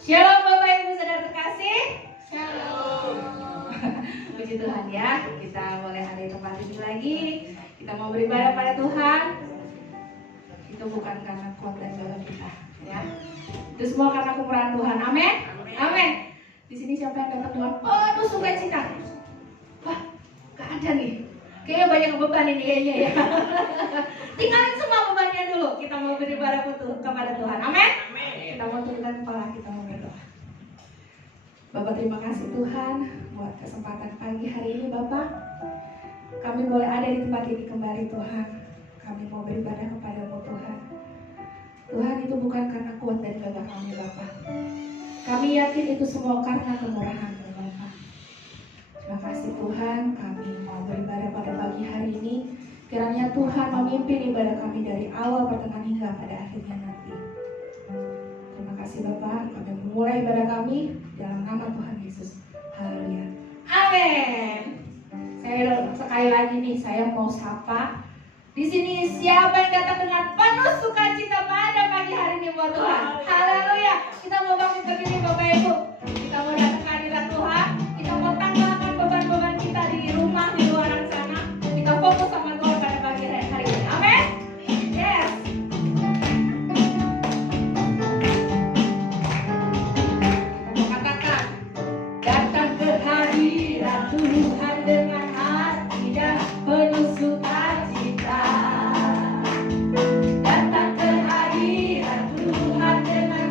Shalom Bapak Ibu Saudara terkasih. Shalom. Puji Tuhan ya, kita boleh ada di tempat ini lagi. Kita mau beribadah pada Tuhan. Itu bukan karena kuat dan gagah kita, ya. Itu semua karena kemurahan Tuhan. Amin. Amin. Di sini siapa yang datang dengan penuh sukacita? Wah, gak ada nih. Kayaknya banyak beban ini kayaknya ya. Tinggalin semua bebannya dulu. Kita mau beribadah kepada Tuhan. Amin. Kita mau tundukkan kepala, kita mau berdoa. Bapak, terima kasih Tuhan buat kesempatan pagi hari ini Bapak. Kami boleh ada di tempat ini kembali Tuhan. Kami mau beribadah kepadamu Tuhan. Tuhan, itu bukan karena kuat dan gagah kami Bapak. Kami yakin itu semua karena kemurahan-Mu Bapak. Terima kasih Tuhan, kami mau beribadah pada pagi hari ini. Kiranya Tuhan memimpin ibadah kami dari awal, pertengahan hingga pada akhirnya nanti. Terima kasih Bapak, kami memulai ibadah kami dalam nama Tuhan Yesus. Haleluya. Amin. Saya sekali lagi nih, saya mau sapa. Di sini siapa yang datang dengan penuh sukacita pada pagi hari ini buat Tuhan. Haleluya. Kita mau bangkit berdiri Bapak Ibu. Kita mau datang ke hadirat Tuhan. Kita mau tanggalkan beban-beban kita di rumah, di luar sana. Kita fokus sama Tuhan pada pagi hari ini. Amin. Yes. Datang ke hadirat Tuhan dengan hati dan penuh sukacita. Datang ke hadirat Tuhan dengan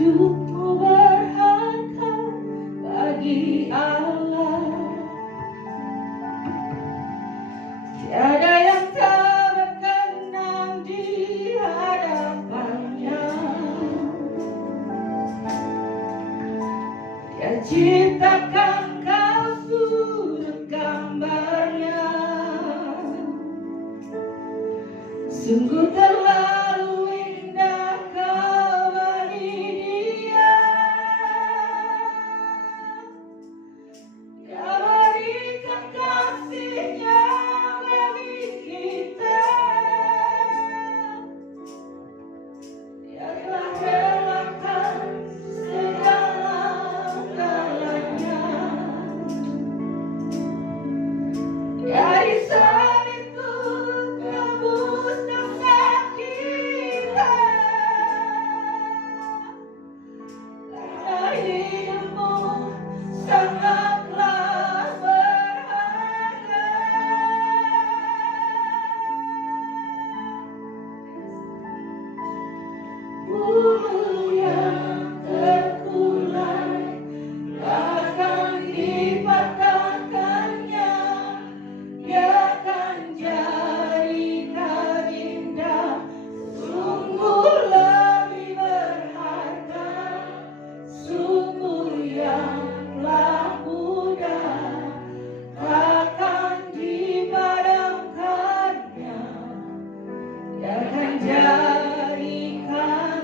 hidupmu berharga bagi Allah. Tiada yang tak berkenan di hadapannya. Dia ciptakan kau sudut gambarnya. Sungguh terlalu indah kau bagi dia. Dia berikan kasihnya bagi kita. Dia telah relakan segala-galanya. Dari saat itu tebus dosa kita. Karena hidupmu sangatlah berharga. Bulu yang terkulai akan dipatahkannya. Dia akan jadikan indah, sungguh lebih berharga. Sumur yang telah muda akan dipadamkannya. Dia akan jadikan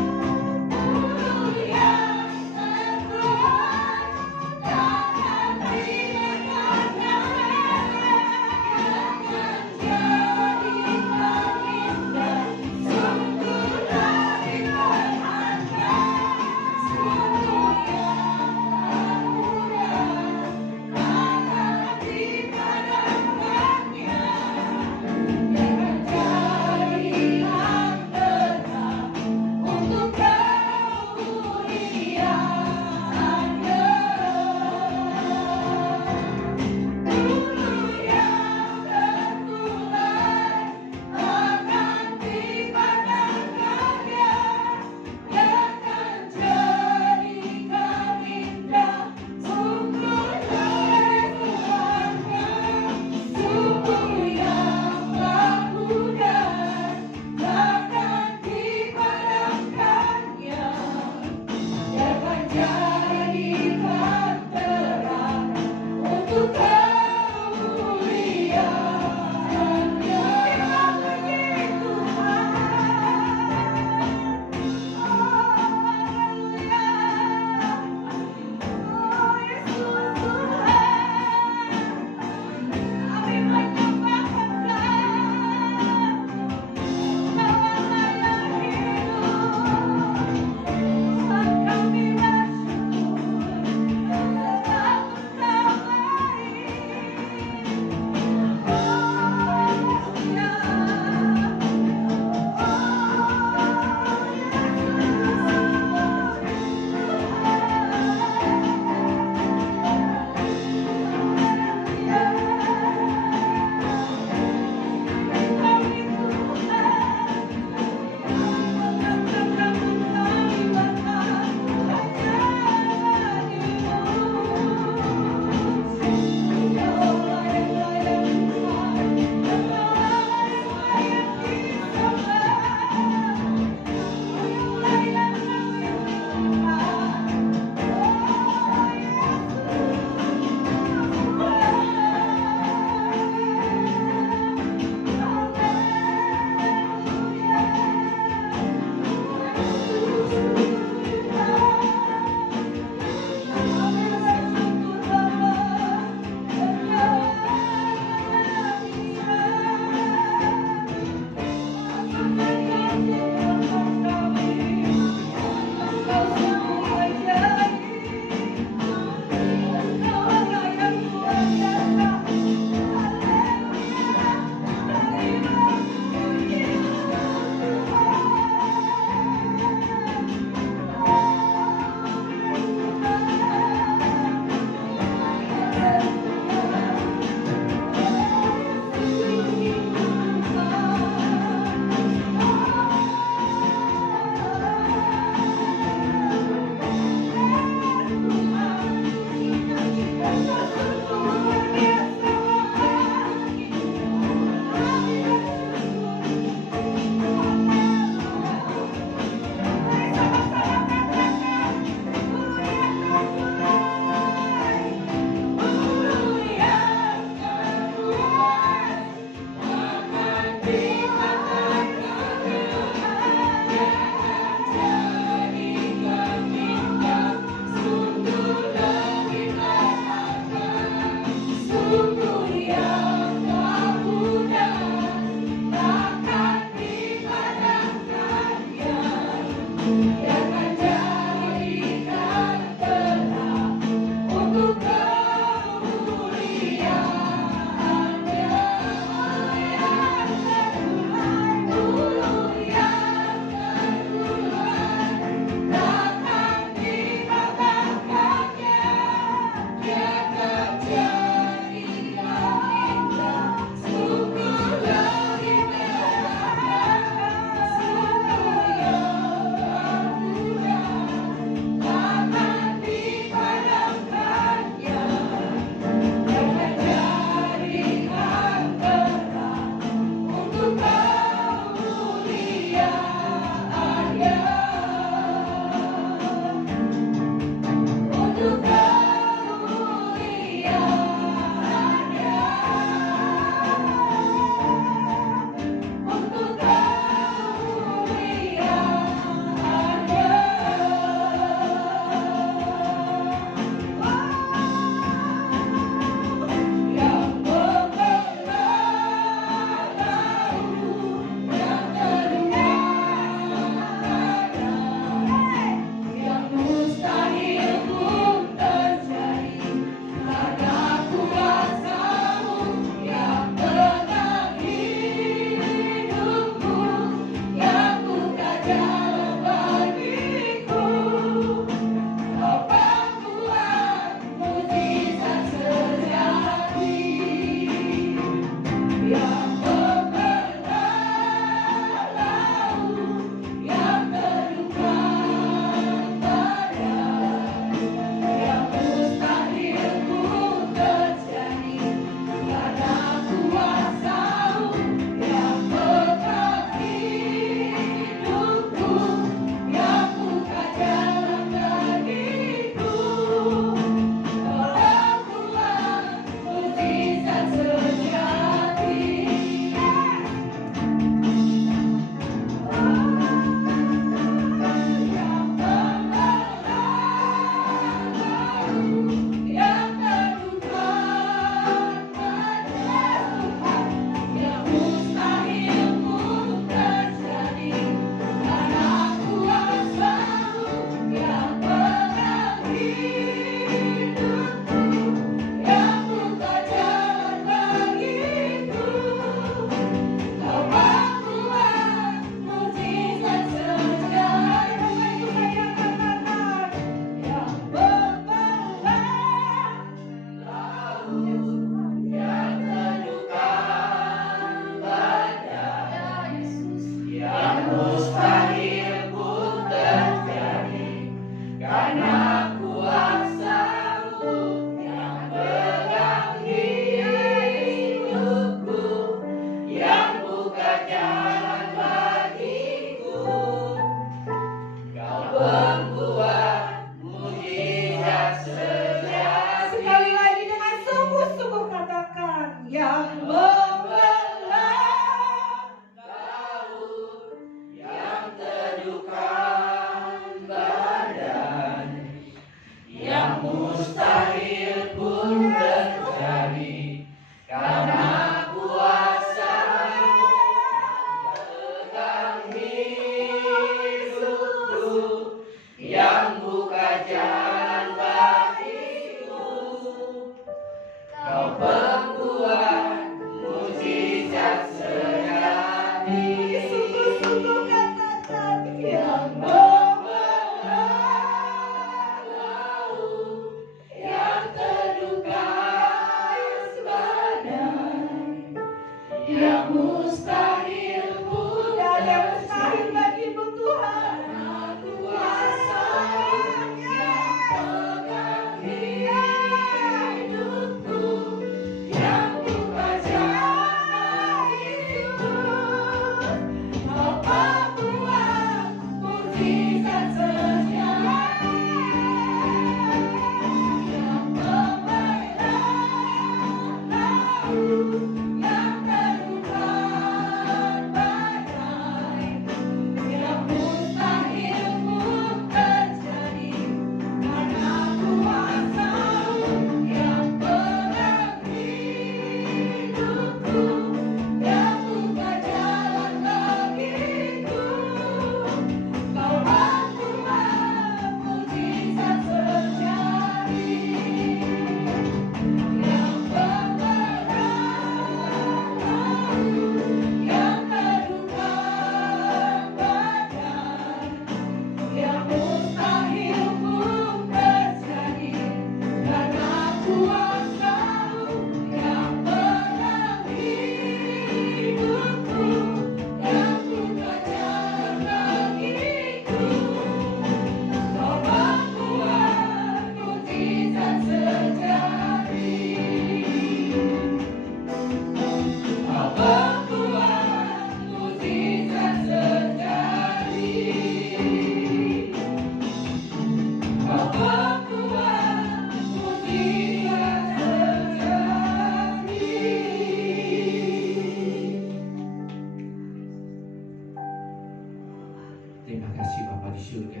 Terima kasih Bapa di surga.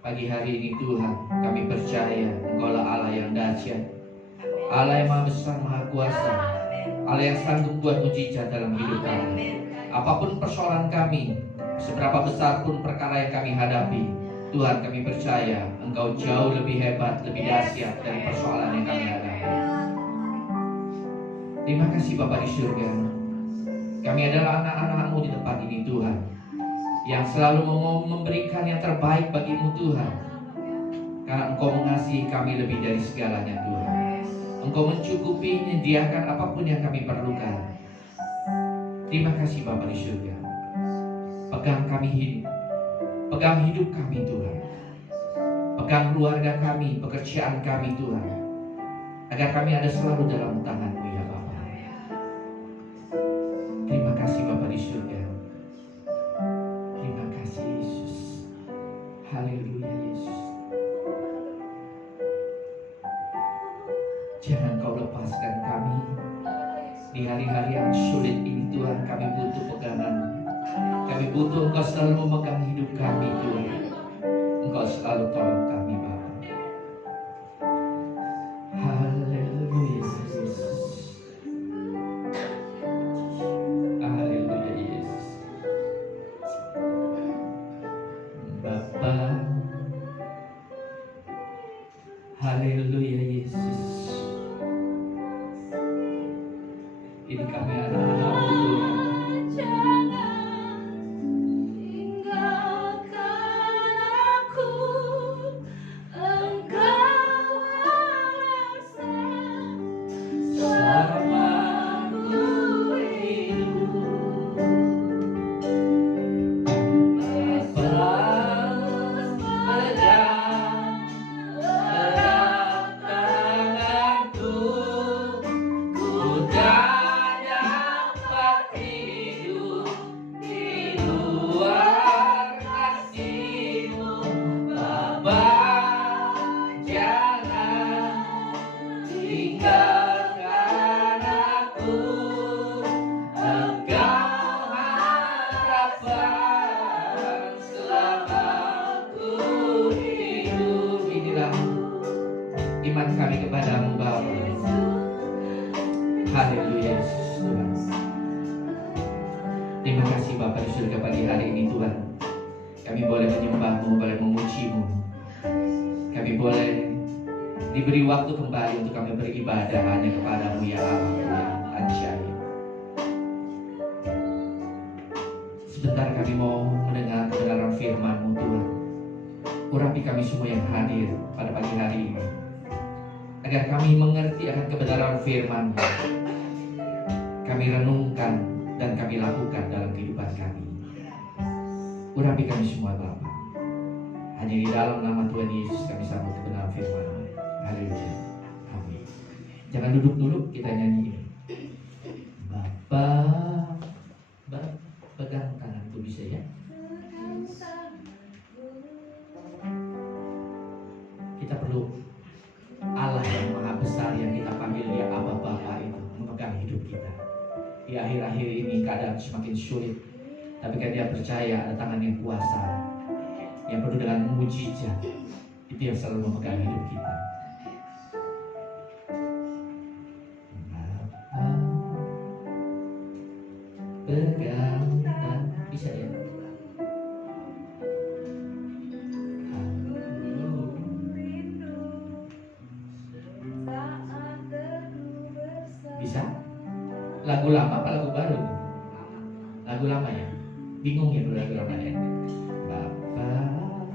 Pagi hari ini Tuhan, kami percaya Engkaulah Allah yang dahsyat, Allah yang maha besar, maha kuasa, Allah yang sanggup buat mujizat dalam hidup kami. Apapun persoalan kami, seberapa besar pun perkara yang kami hadapi, Tuhan, kami percaya Engkau jauh lebih hebat, lebih dahsyat dari persoalan yang kami hadapi. Terima kasih Bapa di surga. Kami adalah anak-anak-Mu di tempat ini Tuhan, yang selalu mau memberikan yang terbaik bagi-Mu Tuhan, karena Engkau mengasihi kami lebih dari segalanya Tuhan. Engkau mencukupi, menyediakan apapun yang kami perlukan. Terima kasih Bapa di surga. Pegang kami hidup, pegang hidup kami Tuhan, pegang keluarga kami, pekerjaan kami Tuhan, agar kami ada selalu dalam tangan-Mu ya Bapa. Terima kasih Bapa di surga. Terima kasih Yesus. Haleluya Yesus. Jangan Kau lepaskan kami di hari-hari yang sulit ini Tuhan. Kami butuh pegangan. Kami butuh Engkau selalu memegang hidup kami Tuhan. Engkau selalu tolong kami Bapa. Haleluya Yesus. Haleluya Yesus. Bapa. Haleluya Yesus. Ini kami anak-anak-Mu Tuhan. Iman kami kepadamu Bapa. Haleluya Yesus Tuhan. Terima kasih Bapa di surga pagi hari ini Tuhan. Kami boleh menyembah-Mu, boleh memuji-Mu. Kami boleh diberi waktu kembali untuk kami beribadah hanya kepadamu ya Allah yang ajaib. Sebentar kami mau mendengar kebenaran firman-Mu Tuhan. Urapi kami semua yang hadir pada pagi hari ini, agar kami mengerti akan kebenaran firman-Mu. Kami renungkan dan kami lakukan dalam kehidupan kami. Urapi kami semua Bapa. Hanya di dalam nama Tuhan Yesus kami sambut kebenaran firman-Mu. Haleluya. Amin. Jangan duduk dulu, kita nyanyi ini. Bapa, pegang tanganku bisa ya. Kita perlu Allah yang maha besar yang kita panggil dia Abba Bapa itu memegang hidup kita. Di akhir-akhir ini keadaan semakin sulit, tapi kan dia percaya ada tangan yang kuasa yang penuh dengan mujizat. Itu yang selalu memegang hidup kita. Pegang tangan bisa ya. Bisa? Lagu lama apa lagu baru? Lagu lama ya? Bingung ya lagu lama ya? Bapak.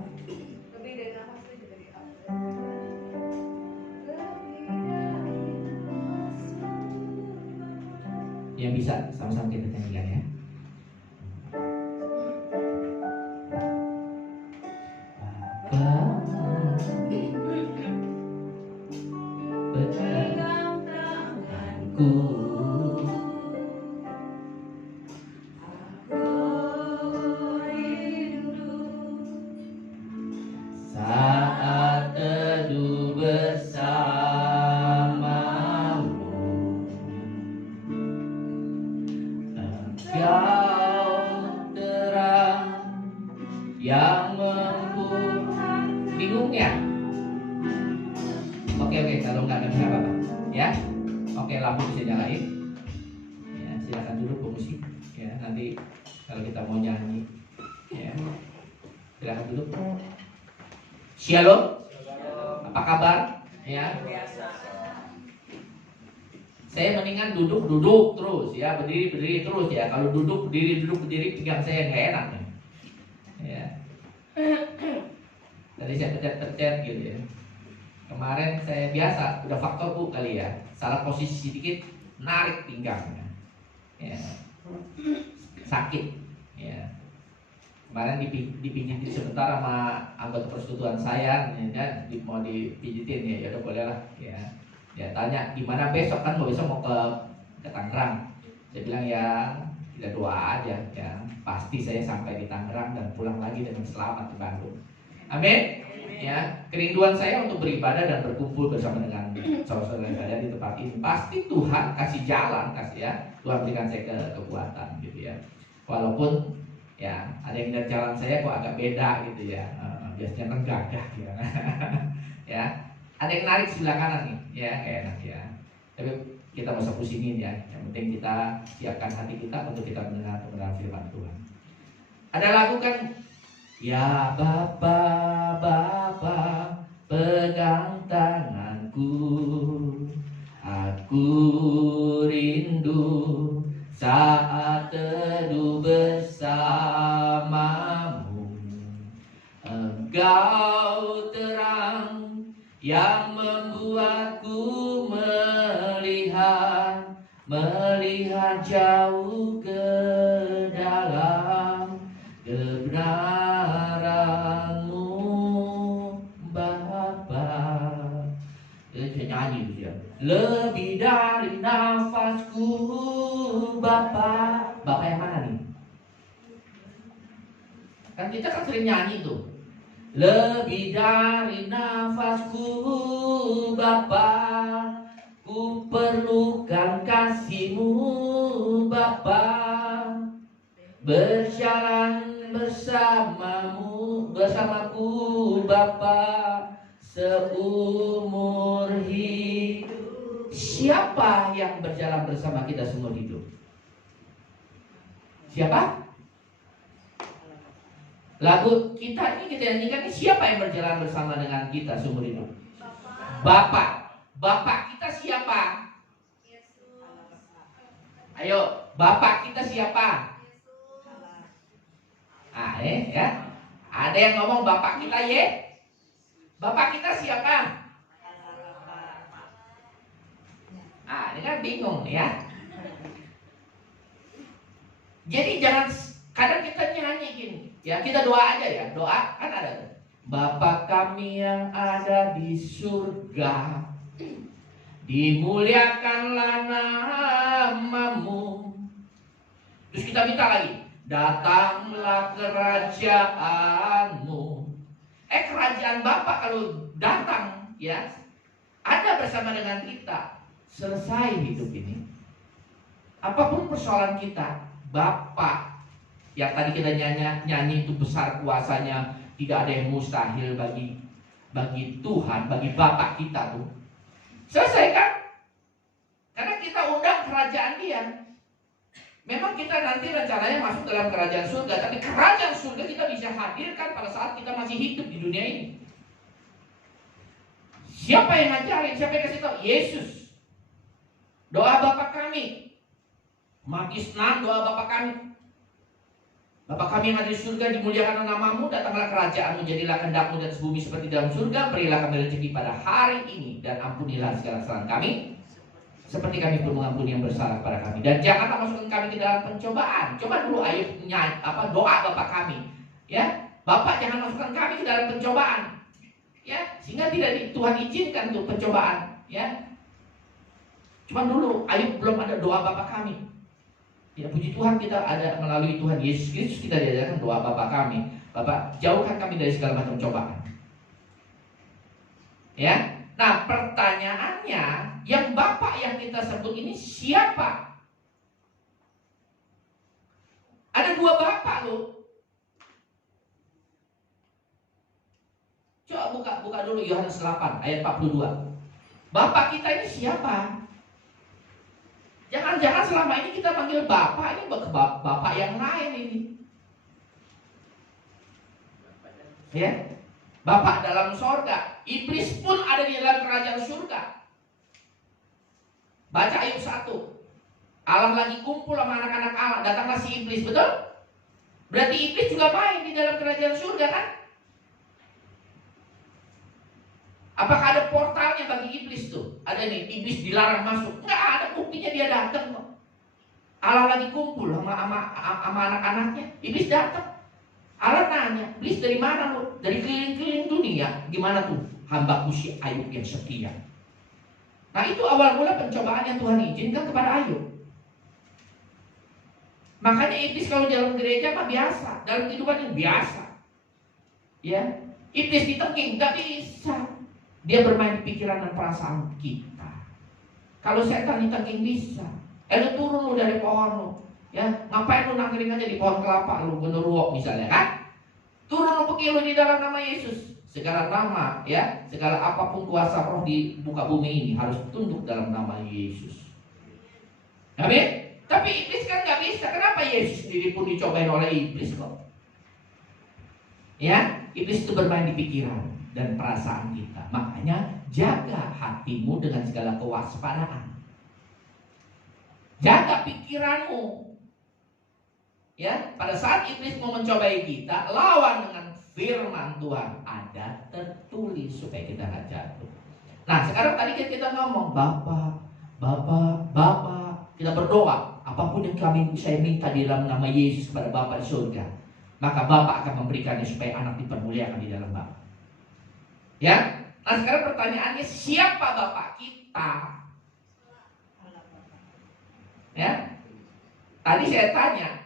Yang bisa sama-sama kita nyanyikan ya. Pegang tanganku. Aku yang membuat bingung ya? Oke, kalau nggak ada apa-apa ya. Oke, lampu bisa nyalain ya, silakan duduk pemusik ya, nanti kalau kita mau nyanyi ya, silakan duduk. Shalom, apa kabar ya? Saya mendingan duduk terus ya, berdiri terus ya. Kalau duduk berdiri, pinggang saya nggak enak ya. Tadi saya pencet gitu ya. Kemarin saya biasa, udah faktor Bu kali ya, salah posisi sedikit, narik pinggangnya ya. Sakit ya. Kemarin dipijitin sebentar sama anggota persekutuan saya ya, mau dipijitin ya, udah boleh lah ya. Dia tanya gimana besok, kan besok mau ke Tangerang. Saya bilang ya kita doa aja ya, pasti saya sampai di Tangerang dan pulang lagi dengan selamat ke Bandung. Amin. Ya, kerinduan saya untuk beribadah dan berkumpul bersama dengan saudara-saudara saya di tempat ini. Pasti Tuhan kasih jalan, ya. Tuhan berikan saya kekuatan gitu ya. Walaupun ya ada yang lihat jalan saya kok agak beda gitu ya. Biasanya kan gagah ya. Ya. Ada yang narik sebelah kanan nih, ya kayak enak ya. Tapi kita nggak usah pusingin ya. Yang penting kita siapkan hati kita untuk kita mendengar kebenaran firman Tuhan. Ada lagu kan, ya Bapa, pegang tanganku, aku rindu saat teduh bersamamu. Engkau terang yang membuatku melihat jauh ke dalam kebenaran-Mu Bapa. Saya nyanyi gitu ya. Lebih dari nafasku Bapa. Bapa yang mana nih? Kan kita kan sering nyanyi tuh. Lebih dari nafasku Bapa, ku perlukan kasih-Mu Bapa. Berjalan bersamaku Bapa, seumur hidup. Siapa yang berjalan bersama kita seumur hidup? Siapa? Lagu kita nyanyikan ini, siapa yang berjalan bersama dengan kita seumur hidup? Bapak. Bapak kita siapa? Ayo, Bapak kita siapa? Ya. Ada yang ngomong Bapak kita ye? Bapak kita siapa? Ini kan bingung ya. Jadi jangan, kadang kita nyanyi gini. Ya kita doa aja ya, doa kan ada tuh. Bapa kami yang ada di surga, dimuliakanlah nama-Mu. Terus kita minta lagi, datanglah kerajaan-Mu. Kerajaan Bapa kalau datang ya, ada bersama dengan kita. Selesai hidup ini. Apapun persoalan kita, Bapa yang tadi kita nyanyi itu besar kuasanya, tidak ada yang mustahil bagi Tuhan, bagi Bapa kita tuh. Selesai kan? Karena kita undang kerajaan Dia. Memang kita nanti rencananya masuk dalam kerajaan surga, tapi kerajaan surga kita bisa hadirkan pada saat kita masih hidup di dunia ini. Siapa yang ngajarin? Siapa yang kasih tahu? Yesus. Doa Bapa kami. Matius 6, doa Bapa kami. Bapa kami yang ada di surga, dimuliakan nama-Mu, datanglah kerajaan-Mu, jadilah kehendak-Mu di atas bumi seperti dalam surga. Berilah kami rezeki pada hari ini, dan ampunilah segala kesalahan kami, seperti kami pun mengampuni yang bersalah kepada kami. Dan janganlah masukkan kami ke dalam pencobaan. Coba dulu ayo doa Bapa kami. Ya, Bapa jangan masukkan kami ke dalam pencobaan. Ya, sehingga tidak Tuhan izinkan tuh pencobaan. Ya, cuma dulu, ayo belum ada doa Bapa kami. Ya, puji Tuhan kita ada melalui Tuhan Yesus Kristus kita diajarkan doa Bapa kami. Bapa, jauhkan kami dari segala macam cobaan. Ya. Nah, pertanyaannya, yang Bapa yang kita sebut ini siapa? Ada dua Bapa loh. buka dulu Yohanes 8 ayat 42. Bapak kita ini siapa? Jangan-jangan selama ini kita panggil Bapak ini Bapak yang lain ini. Ya, Bapak dalam sorga. Iblis pun ada di dalam kerajaan surga. Baca Ayub 1. Allah lagi kumpul sama anak-anak Allah. Datanglah si iblis, betul? Berarti iblis juga main di dalam kerajaan surga kan? Apakah ada portalnya bagi iblis tuh? Ada nih, iblis dilarang masuk. Enggak ada buktinya dia datang kok. Allah lagi kumpul sama anak-anaknya. Iblis datang. Allah nanya, iblis dari mana lu? Dari keliling-keliling dunia. Gimana tuh? Hambaku si Ayub yang setia. Nah itu awal mula pencobaan yang Tuhan izinkan kepada Ayub. Makanya iblis kalau dalam gereja mah biasa, dalam kehidupan yang biasa. Ya, iblis ditengking, nggak bisa. Dia bermain di pikiran dan perasaan kita. Kalau setan ditengking bisa. Lu turun lu dari pohon lu. Ya, ngapain lu nangkring aja di pohon kelapa lu, genderuwo misalnya kan? Turun lu pergi lu di dalam nama Yesus. Segala nama, ya, segala apapun kuasa roh di muka bumi ini harus tunduk dalam nama Yesus. Amin. Tapi iblis kan nggak bisa. Kenapa Yesus sendiri pun dicobain oleh iblis kok? Ya, iblis itu bermain di pikiran dan perasaan kita. Makanya jaga hatimu dengan segala kewaspadaan. Jaga pikiranmu. Ya, pada saat iblis mau mencobai kita, lawan dengan firman Tuhan. Ada tertulis supaya kita nggak jatuh. Nah, sekarang tadi kita ngomong Bapak. Kita berdoa, apapun yang saya minta di dalam nama Yesus kepada Bapa di surga, maka Bapa akan memberikannya supaya anak dipermuliakan di dalam Bapa. Ya, nah sekarang pertanyaannya, siapa Bapa kita? Ya, tadi saya tanya,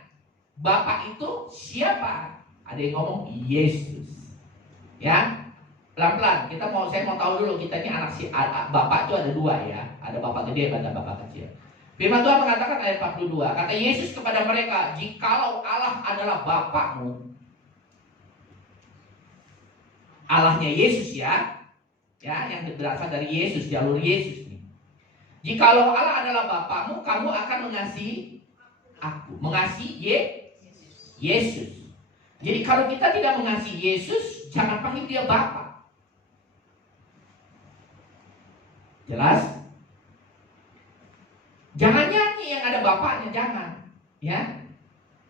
Bapa itu siapa? Ada yang ngomong Yesus. Ya, pelan-pelan. Saya mau tahu dulu kita ini Bapak itu ada dua ya, ada Bapak gede, ada Bapak kecil. Firman Tuhan mengatakan ayat 42, kata Yesus kepada mereka, jikalau Allah adalah Bapakmu, Allahnya Yesus ya yang berasal dari Yesus, jalur Yesus nih. Jikalau Allah adalah Bapakmu, kamu akan mengasihi aku, mengasihi Yesus. Jadi kalau kita tidak mengasihi Yesus, jangan panggil dia Bapa. Jelas? Jangan nyanyi yang ada bapaknya, jangan. Ya,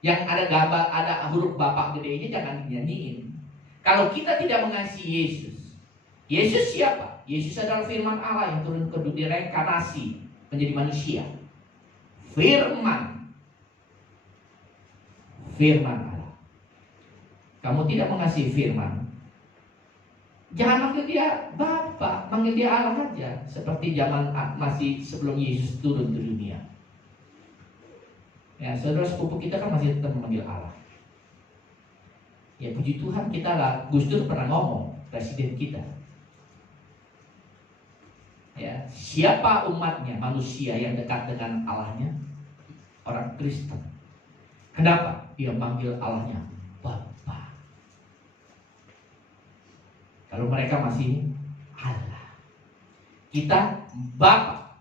yang ada gambar, ada huruf bapak gedenya jangan dinyanyiin. Kalau kita tidak mengasihi Yesus siapa? Yesus adalah firman Allah yang turun ke dunia, reinkarnasi menjadi manusia. Firman Allah. Kamu tidak mengasihi firman, jangan manggil dia Bapa, manggil dia Allah aja. Seperti zaman masih sebelum Yesus turun ke dunia. Ya, saudara sepupu kita kan masih tetap memanggil Allah. Ya, puji Tuhan kita lah. Gus Dur pernah ngomong, presiden kita. Ya, siapa umatnya, manusia yang dekat dengan Allahnya? Orang Kristen. Kenapa? Dia manggil Allahnya Bapa. Kalau mereka masih Allah, kita Bapa.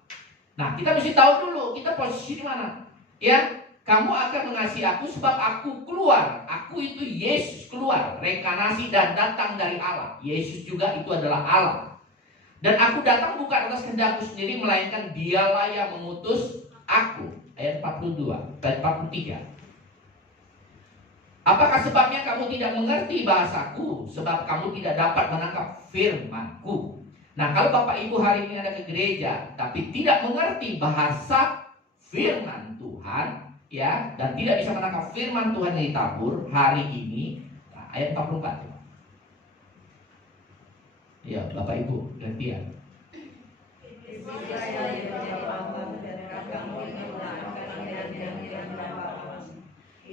Nah, kita mesti tahu dulu kita posisi di mana. Ya, kamu akan mengasihi aku sebab aku keluar. Aku itu Yesus keluar, reinkarnasi dan datang dari Allah. Yesus juga itu adalah Allah. Dan aku datang bukan atas kehendakku sendiri, melainkan dialah yang mengutus aku. Ayat 42, ayat 43. Apakah sebabnya kamu tidak mengerti bahasaku? Sebab kamu tidak dapat menangkap firmanku. Nah, kalau Bapak Ibu hari ini ada ke gereja tapi tidak mengerti bahasa firman Tuhan, ya, dan tidak bisa menangkap firman Tuhan yang ditabur hari ini, nah, ayat 44. Ya, Bapak Ibu, gantian.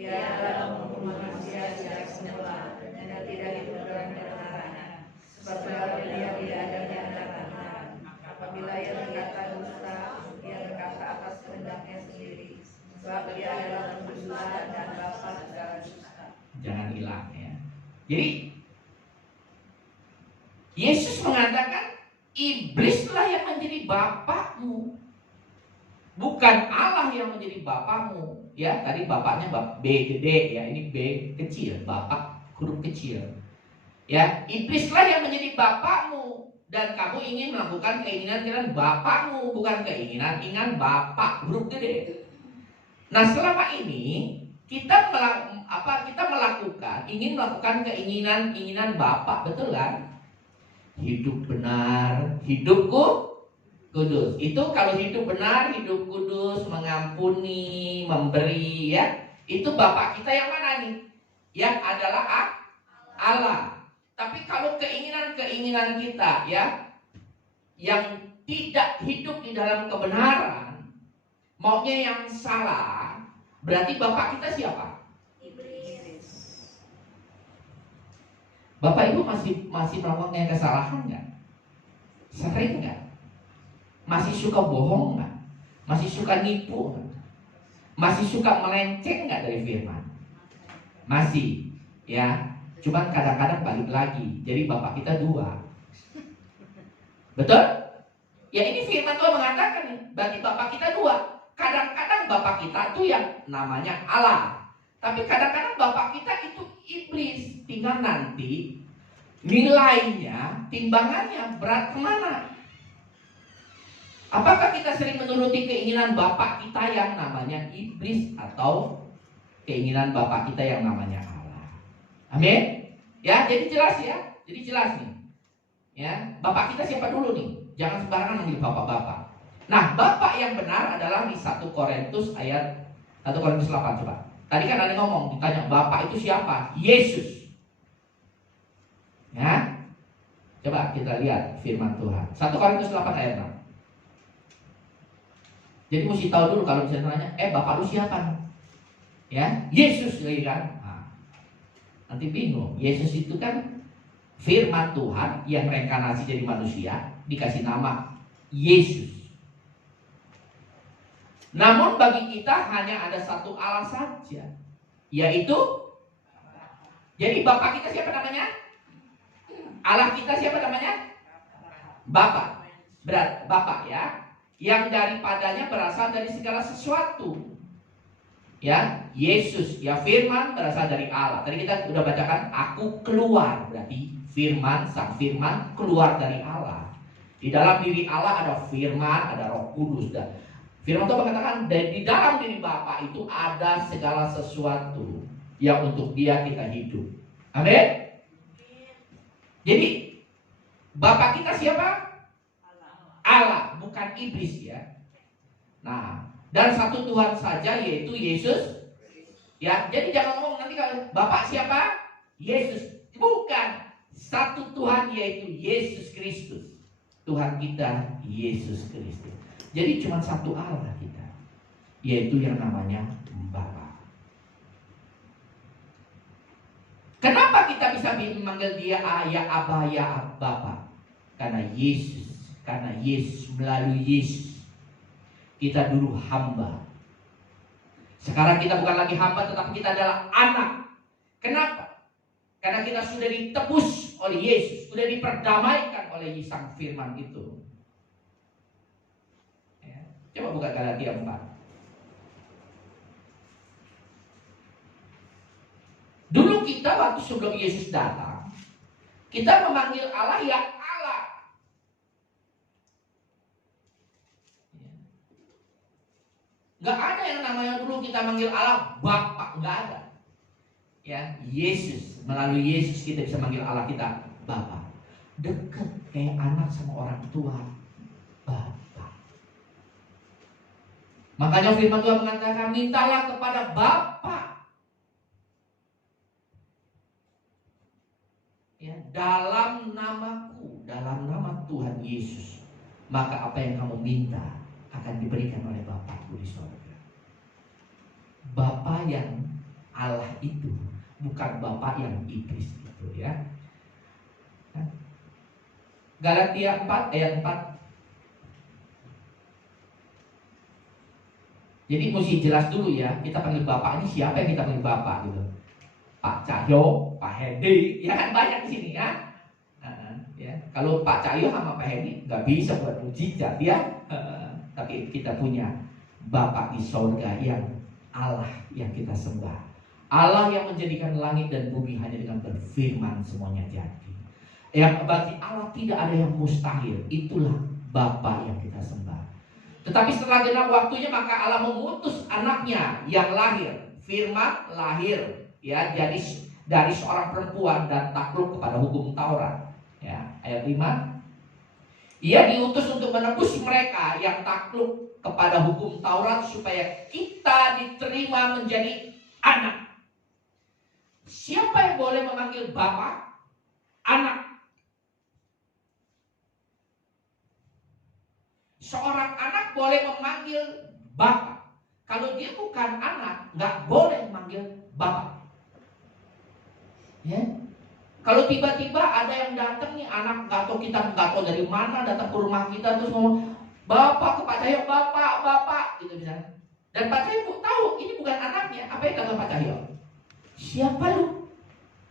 Ia adalah menghukum manusia sejak semula dan tidak hidup dalam kebenaran, sebab dia tidak ada kebenaran. Apabila ia berkata dusta, ia berkata atas kehendaknya sendiri, sebab dia adalah pendusta dan bapa segala dusta. Jangan hilang ya. Jadi Yesus mengatakan iblislah yang menjadi bapakmu, bukan Allah yang menjadi bapakmu. Ya, tadi bapaknya B gede ya, ini B kecil, bapak huruf kecil. Ya, iblislah yang menjadi bapakmu dan kamu ingin melakukan keinginan bapakmu, bukan keinginan bapak huruf gede. Nah, selama ini kita ingin melakukan keinginan Bapa, betul kan? Hidup benar, hidupku kudus. Itu kalau hidup benar, hidup kudus, mengampuni, memberi, ya. Itu Bapa kita yang mana nih? Yang adalah Allah. Tapi kalau keinginan kita, ya, yang tidak hidup di dalam kebenaran, maunya yang salah, berarti Bapak kita siapa? Iblis. Bapak Ibu masih melakukan yang kesalahan nggak? Sering nggak? Masih suka bohong nggak? Masih suka nipu nggak? Masih suka melenceng nggak dari firman? Masih, ya. Cuman kadang-kadang balik lagi. Jadi Bapak kita dua. Betul? Ya, ini firman Tuhan mengatakan nih. Berarti Bapak kita dua. Kadang-kadang Bapak kita itu yang namanya Allah, tapi kadang-kadang Bapak kita itu iblis. Tinggal nanti nilainya, timbangannya berat kemana? Apakah kita sering menuruti keinginan Bapak kita yang namanya iblis, atau keinginan Bapak kita yang namanya Allah? Amin. Ya, jadi jelas ya. Jadi jelas nih. Ya, Bapak kita siapa dulu nih? Jangan sembarangan manggil Bapak-bapak. Nah, Bapak yang benar adalah di 1 Korintus 8 coba. Tadi kan ada ngomong, ditanya Bapak itu siapa? Yesus. Ya. Coba kita lihat firman Tuhan. 1 Korintus 8 ayat 6. Jadi mesti tahu dulu kalau misalnya nanya, Bapak lu siapa? Ya, Yesus lagi kan. Nah, nanti bingung. Yesus itu kan firman Tuhan yang reinkarnasi jadi manusia, dikasih nama Yesus. Namun bagi kita hanya ada satu Allah saja, yaitu, jadi Bapak kita siapa namanya? Allah kita siapa namanya? Bapa. Berat, Bapa ya, yang daripadanya berasal dari segala sesuatu. Ya, Yesus, ya firman berasal dari Allah. Tadi kita udah bacakan, aku keluar, berarti firman, sang firman keluar dari Allah. Di dalam diri Allah ada firman, ada Roh Kudus. Dan firman Tuhan mengatakan di dalam diri Bapa itu ada segala sesuatu yang untuk Dia kita hidup. Amin. Jadi Bapa kita siapa? Allah, bukan iblis ya. Nah, dan satu Tuhan saja, yaitu Yesus. Ya, jadi jangan ngomong nanti kalau Bapak siapa? Yesus. Bukan. Satu Tuhan, yaitu Yesus Kristus. Tuhan kita Yesus Kristus. Jadi cuma satu Allah kita, yaitu yang namanya Bapa. Kenapa kita bisa memanggil Dia Ayah, Abah, ya Bapa? Karena Yesus, melalui Yesus kita dulu hamba. Sekarang kita bukan lagi hamba, tetapi kita adalah anak. Kenapa? Karena kita sudah ditebus oleh Yesus, sudah diperdamaikan oleh sang firman itu. Ya. Coba buka Galatia 4. Dulu kita waktu sebelum Yesus datang, kita memanggil Allah ya Allah. Gak ada yang namanya dulu kita manggil Allah Bapa, gak ada. Ya, Yesus, melalui Yesus kita bisa manggil Allah kita Bapa. Dekat kayak anak sama orang tua, Bapa. Makanya firman Tuhan mengatakan, mintalah kepada Bapa. Ya, dalam namaku, dalam nama Tuhan Yesus, maka apa yang kamu minta akan diberikan oleh Bapakku di sorga. Bapa yang Allah itu bukan Bapa yang iblis itu ya. Galatia 4 ayat 4. Jadi mesti jelas dulu ya, kita panggil Bapak ini siapa yang kita panggil Bapak gitu. Pak Cahyo, Pak Hedi, ya kan banyak di sini ya. Ya. Kalau Pak Cahyo sama Pak Hedi nggak bisa buat mujizat ya. Tapi kita punya Bapa di sorga yang Allah yang kita sembah. Allah yang menjadikan langit dan bumi hanya dengan berfirman semuanya jadi. Yang bagi Allah tidak ada yang mustahil. Itulah Bapa yang kita sembah. Tetapi setelah genap waktunya maka Allah mengutus anaknya yang lahir. Firman lahir ya, jadi dari seorang perempuan dan takluk kepada hukum Taurat. Ya, ayat 5. Ia diutus untuk menebus mereka yang takluk kepada hukum Taurat supaya kita diterima menjadi anak. Siapa yang boleh memanggil Bapa? Anak. Seorang anak boleh memanggil Bapa. Kalau dia bukan anak, nggak boleh memanggil Bapa. Ya. Kalau tiba-tiba ada yang datang nih anak nggak tahu dari mana datang ke rumah kita terus ngomong Bapak kepada Cahyo, Bapak gitu misalnya. Dan Pak Cahyo tahu ini bukan anaknya. Apa yang kata Pak Cahyo? Siapa lu?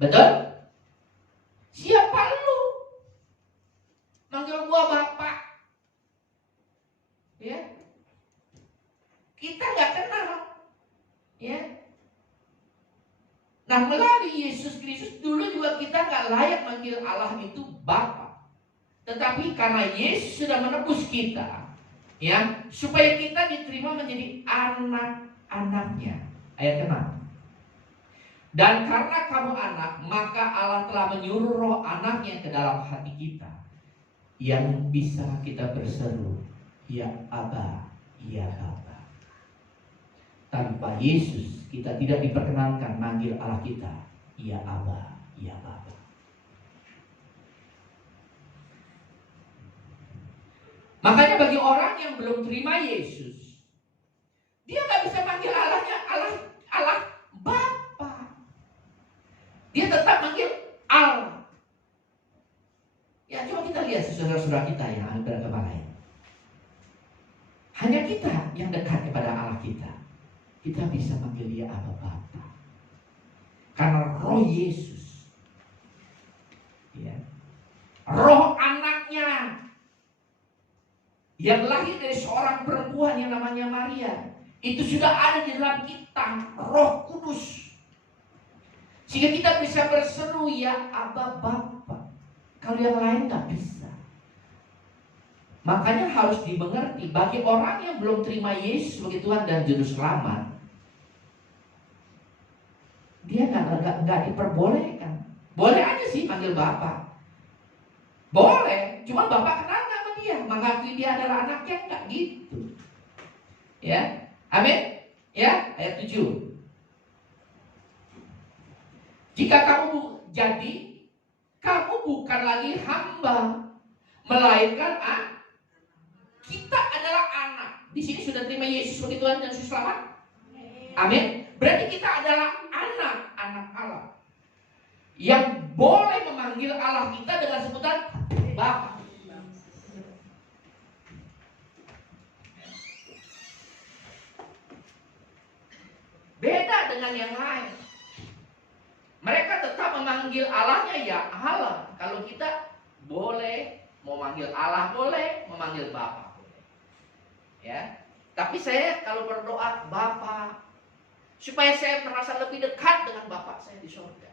Betul? Siapa lu? Manggil gua Bapak. Ya. Kita nggak kenal. Ya. Nah melalui Yesus Kristus dulu juga kita nggak layak manggil Allah itu Bapa. Tetapi karena Yesus sudah menebus kita, ya, supaya kita diterima menjadi anak-anaknya. Ayat 6. Dan karena kamu anak, maka Allah telah menyuruh roh anaknya ke dalam hati kita, yang bisa kita berseru, ya Aba, ya Bapa. Tanpa Yesus kita tidak diperkenankan manggil Allah kita, ya Aba, ya Bapa. Makanya bagi orang yang belum terima Yesus, dia nggak bisa manggil Allahnya Allah Bapa. Dia tetap manggil Allah. Ya coba kita lihat saudara-saudara kita yang beragama lain. Hanya kita yang dekat kepada Allah kita. Kita bisa manggil dia Aba Bapa. Karena roh Yesus, ya, roh anaknya yang lahir dari seorang perempuan yang namanya Maria, itu sudah ada di dalam kita, Roh Kudus. Sehingga kita bisa berseru ya Aba Bapa. Kalau yang lain nggak bisa. Makanya harus dimengerti bagi orang yang belum terima Yesus sebagai Tuhan dan Juru Selamat, dia nggak diperbolehkan. Boleh aja sih panggil Bapak, boleh. Cuma Bapak kenal nggak sama dia, mengakui dia adalah anaknya, nggak gitu. Ya, amin. Ya, ayat 7. Jika kamu kamu bukan lagi hamba, melainkan kita adalah anak. Di sini sudah terima Yesus sebagai Tuhan dan Juru Selamat. Amin. Berarti kita adalah anak-anak Allah yang boleh memanggil Allah kita dengan sebutan Bapa. Beda dengan yang lain. Mereka tetap memanggil Allahnya ya Allah. Kalau kita boleh mau manggil Allah boleh, memanggil Bapa boleh. Ya. Tapi saya kalau berdoa Bapa, supaya saya merasa lebih dekat dengan Bapa saya di surga.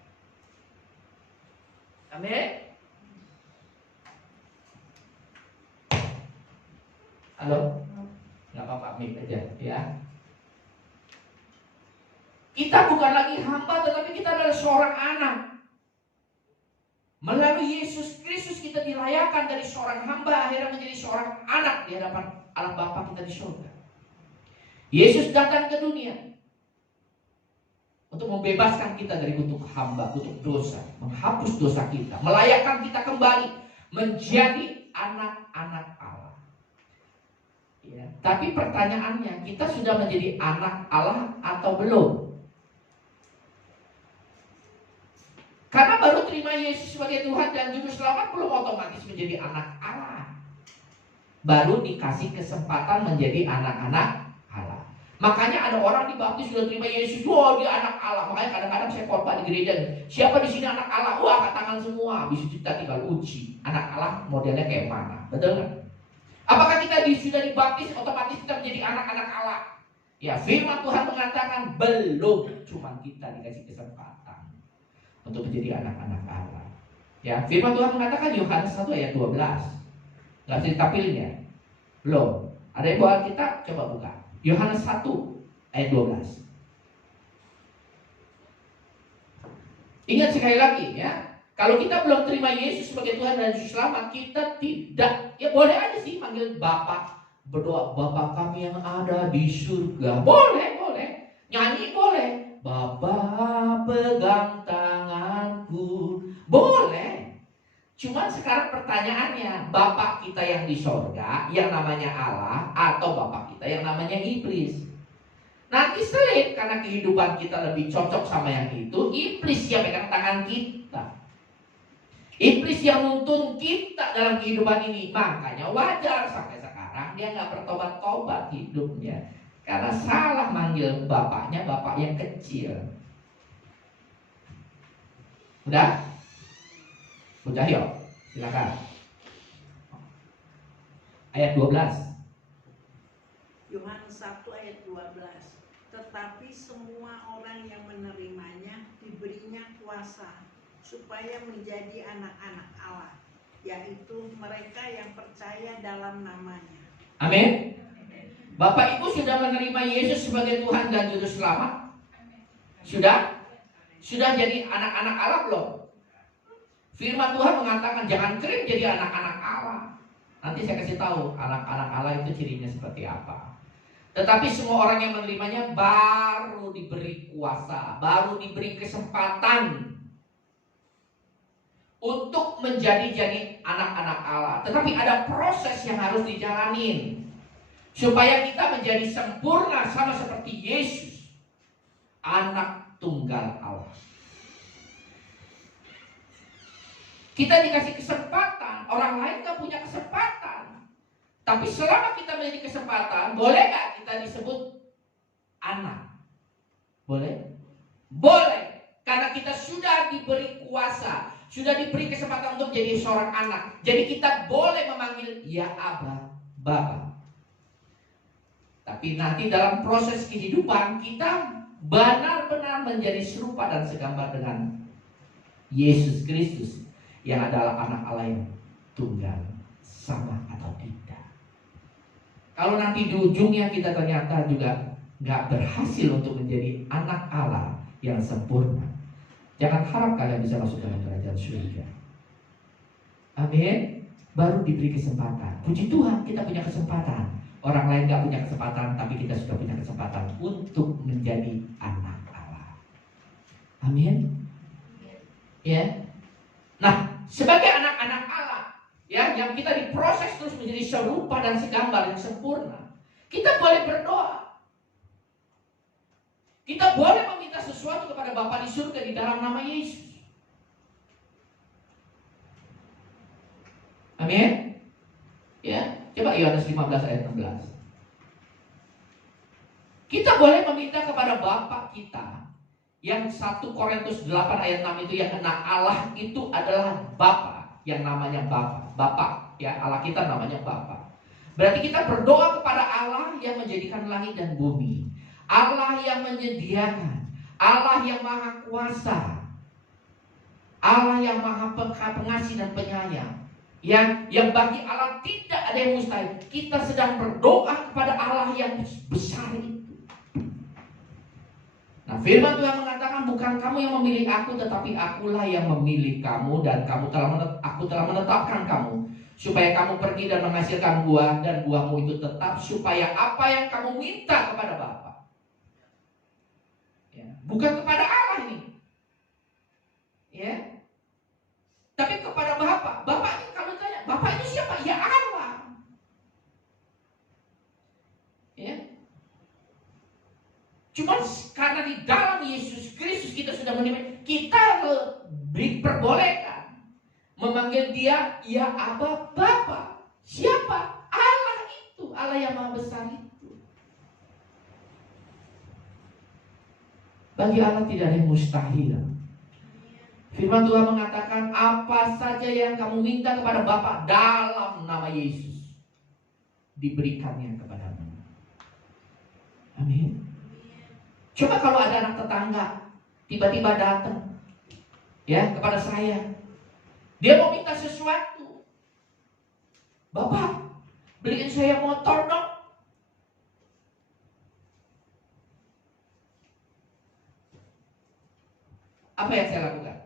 Amin. Halo? Nggak apa-apa, mic aja ya. Kita bukan lagi hamba, tetapi kita adalah seorang anak. Melalui Yesus Kristus kita dilayakan dari seorang hamba akhirnya menjadi seorang anak di hadapan Allah Bapa kita di surga. Yesus datang ke dunia untuk membebaskan kita dari kutuk hamba, kutuk dosa, menghapus dosa kita, melayakkan kita kembali menjadi anak-anak Allah. Ya, tapi pertanyaannya, kita sudah menjadi anak Allah atau belum? Karena baru terima Yesus sebagai Tuhan dan Juru Selamat belum otomatis menjadi anak Allah. Baru dikasih kesempatan menjadi anak-anak Allah. Makanya ada orang dibaptis sudah terima Yesus, wah dia anak Allah. Makanya kadang-kadang saya khotbah di gereja, siapa di sini anak Allah? Wah katakan tangan semua. Habis itu kita tinggal uji anak Allah modelnya kayak mana. Betul nggak? Apakah kita sudah dibaptis otomatis kita menjadi anak-anak Allah? Ya, firman Tuhan mengatakan belum. Cuma kita dikasih kesempatan untuk menjadi anak-anak Allah. Ya, firman Tuhan mengatakan Yohanes 1 ayat 12. Nggak bisa ditampilin ya? Belum. Ada yang bawa kita? Coba buka. Yohanes 1 ayat 12. Ingat sekali lagi ya, kalau kita belum terima Yesus sebagai Tuhan dan Juru Selamat, kita tidak, ya boleh aja sih manggil Bapak, berdoa Bapa kami yang ada di surga, boleh, nyanyi boleh, Bapa pegang tanganku, boleh. Cuman sekarang pertanyaannya, Bapak kita yang di surga, yang namanya Allah, atau Bapak kita yang namanya iblis? Nanti selit karena kehidupan kita lebih cocok sama yang itu. Iblis yang pegang tangan kita, iblis yang nuntun kita dalam kehidupan ini. Makanya wajar sampai sekarang dia gak bertobat-tobat hidupnya, karena salah manggil bapaknya bapak yang kecil. Udah yuk, silakan. Ayat 12. Yohanes 1 ayat 12. Tetapi semua orang yang menerimanya diberinya kuasa supaya menjadi anak-anak Allah, yaitu mereka yang percaya dalam namanya. Amin. Bapak Ibu sudah menerima Yesus sebagai Tuhan dan Juru Selamat? Sudah? Sudah jadi anak-anak Allah belum? Firman Tuhan mengatakan jangan kering jadi anak-anak Allah. Nanti saya kasih tahu anak-anak Allah itu cirinya seperti apa. Tetapi semua orang yang menerimanya baru diberi kuasa, baru diberi kesempatan untuk menjadi anak-anak Allah. Tetapi ada proses yang harus dijalanin supaya kita menjadi sempurna sama seperti Yesus, anak tunggal Allah. Kita dikasih kesempatan, orang lain gak punya kesempatan. Tapi selama kita memiliki kesempatan, boleh gak kita disebut anak? Boleh? Boleh. Karena kita sudah diberi kuasa, sudah diberi kesempatan untuk menjadi seorang anak. Jadi kita boleh memanggil ya Abba, Bapa. Tapi nanti dalam proses kehidupan kita benar-benar menjadi serupa dan segambar dengan Yesus Kristus, yang adalah anak Allah yang tunggal, sama atau tidak. Kalau nanti di ujungnya kita ternyata juga gak berhasil untuk menjadi anak Allah yang sempurna, jangan harap kalian bisa masuk dalam kerajaan surga. Amin. Baru diberi kesempatan. Puji Tuhan kita punya kesempatan. Orang lain gak punya kesempatan, tapi kita sudah punya kesempatan untuk menjadi anak Allah. Amin. Ya. Nah, sebagai anak-anak Allah, ya, yang kita diproses terus menjadi serupa dan segambar yang sempurna, kita boleh berdoa. Kita boleh meminta sesuatu kepada Bapa di surga di dalam nama Yesus. Amin. Ya, coba Yohanes 15 ayat 16. Kita boleh meminta kepada Bapa kita. Yang 1 Korintus 8 ayat 6 itu yang kena Allah itu adalah Bapa, yang namanya Bapa. Bapa, ya, Allah kita namanya Bapa. Berarti kita berdoa kepada Allah yang menjadikan langit dan bumi, Allah yang menyediakan, Allah yang maha kuasa, Allah yang maha pengasih dan penyayang, yang bagi Allah tidak ada yang mustahil. Kita sedang berdoa kepada Allah yang besar itu. Nah, firman Tuhan mengatakan bukan kamu yang memilih aku, tetapi akulah yang memilih kamu, dan aku telah menetapkan kamu supaya kamu pergi dan menghasilkan buah, dan buahmu itu tetap, supaya apa yang kamu minta kepada Bapa, ya, bukan kepada Allah ini, ya, tapi kepada Bapa. Bapa ini kalau tanya, Bapa itu siapa? Ya Allah, ya. Cuman karena di dalam Yesus Kristus kita sudah menerima, kita diperbolehkan memanggil dia ya Abba, Bapa. Siapa? Allah itu, Allah yang maha besar itu. Bagi Allah tidak ada yang mustahil. Firman Tuhan mengatakan, apa saja yang kamu minta kepada Bapa dalam nama Yesus, diberikannya kepadamu. Amin. Coba kalau ada anak tetangga tiba-tiba datang ya kepada saya, dia mau minta sesuatu. Bapak, beliin saya motor dong. Apa yang saya lakukan?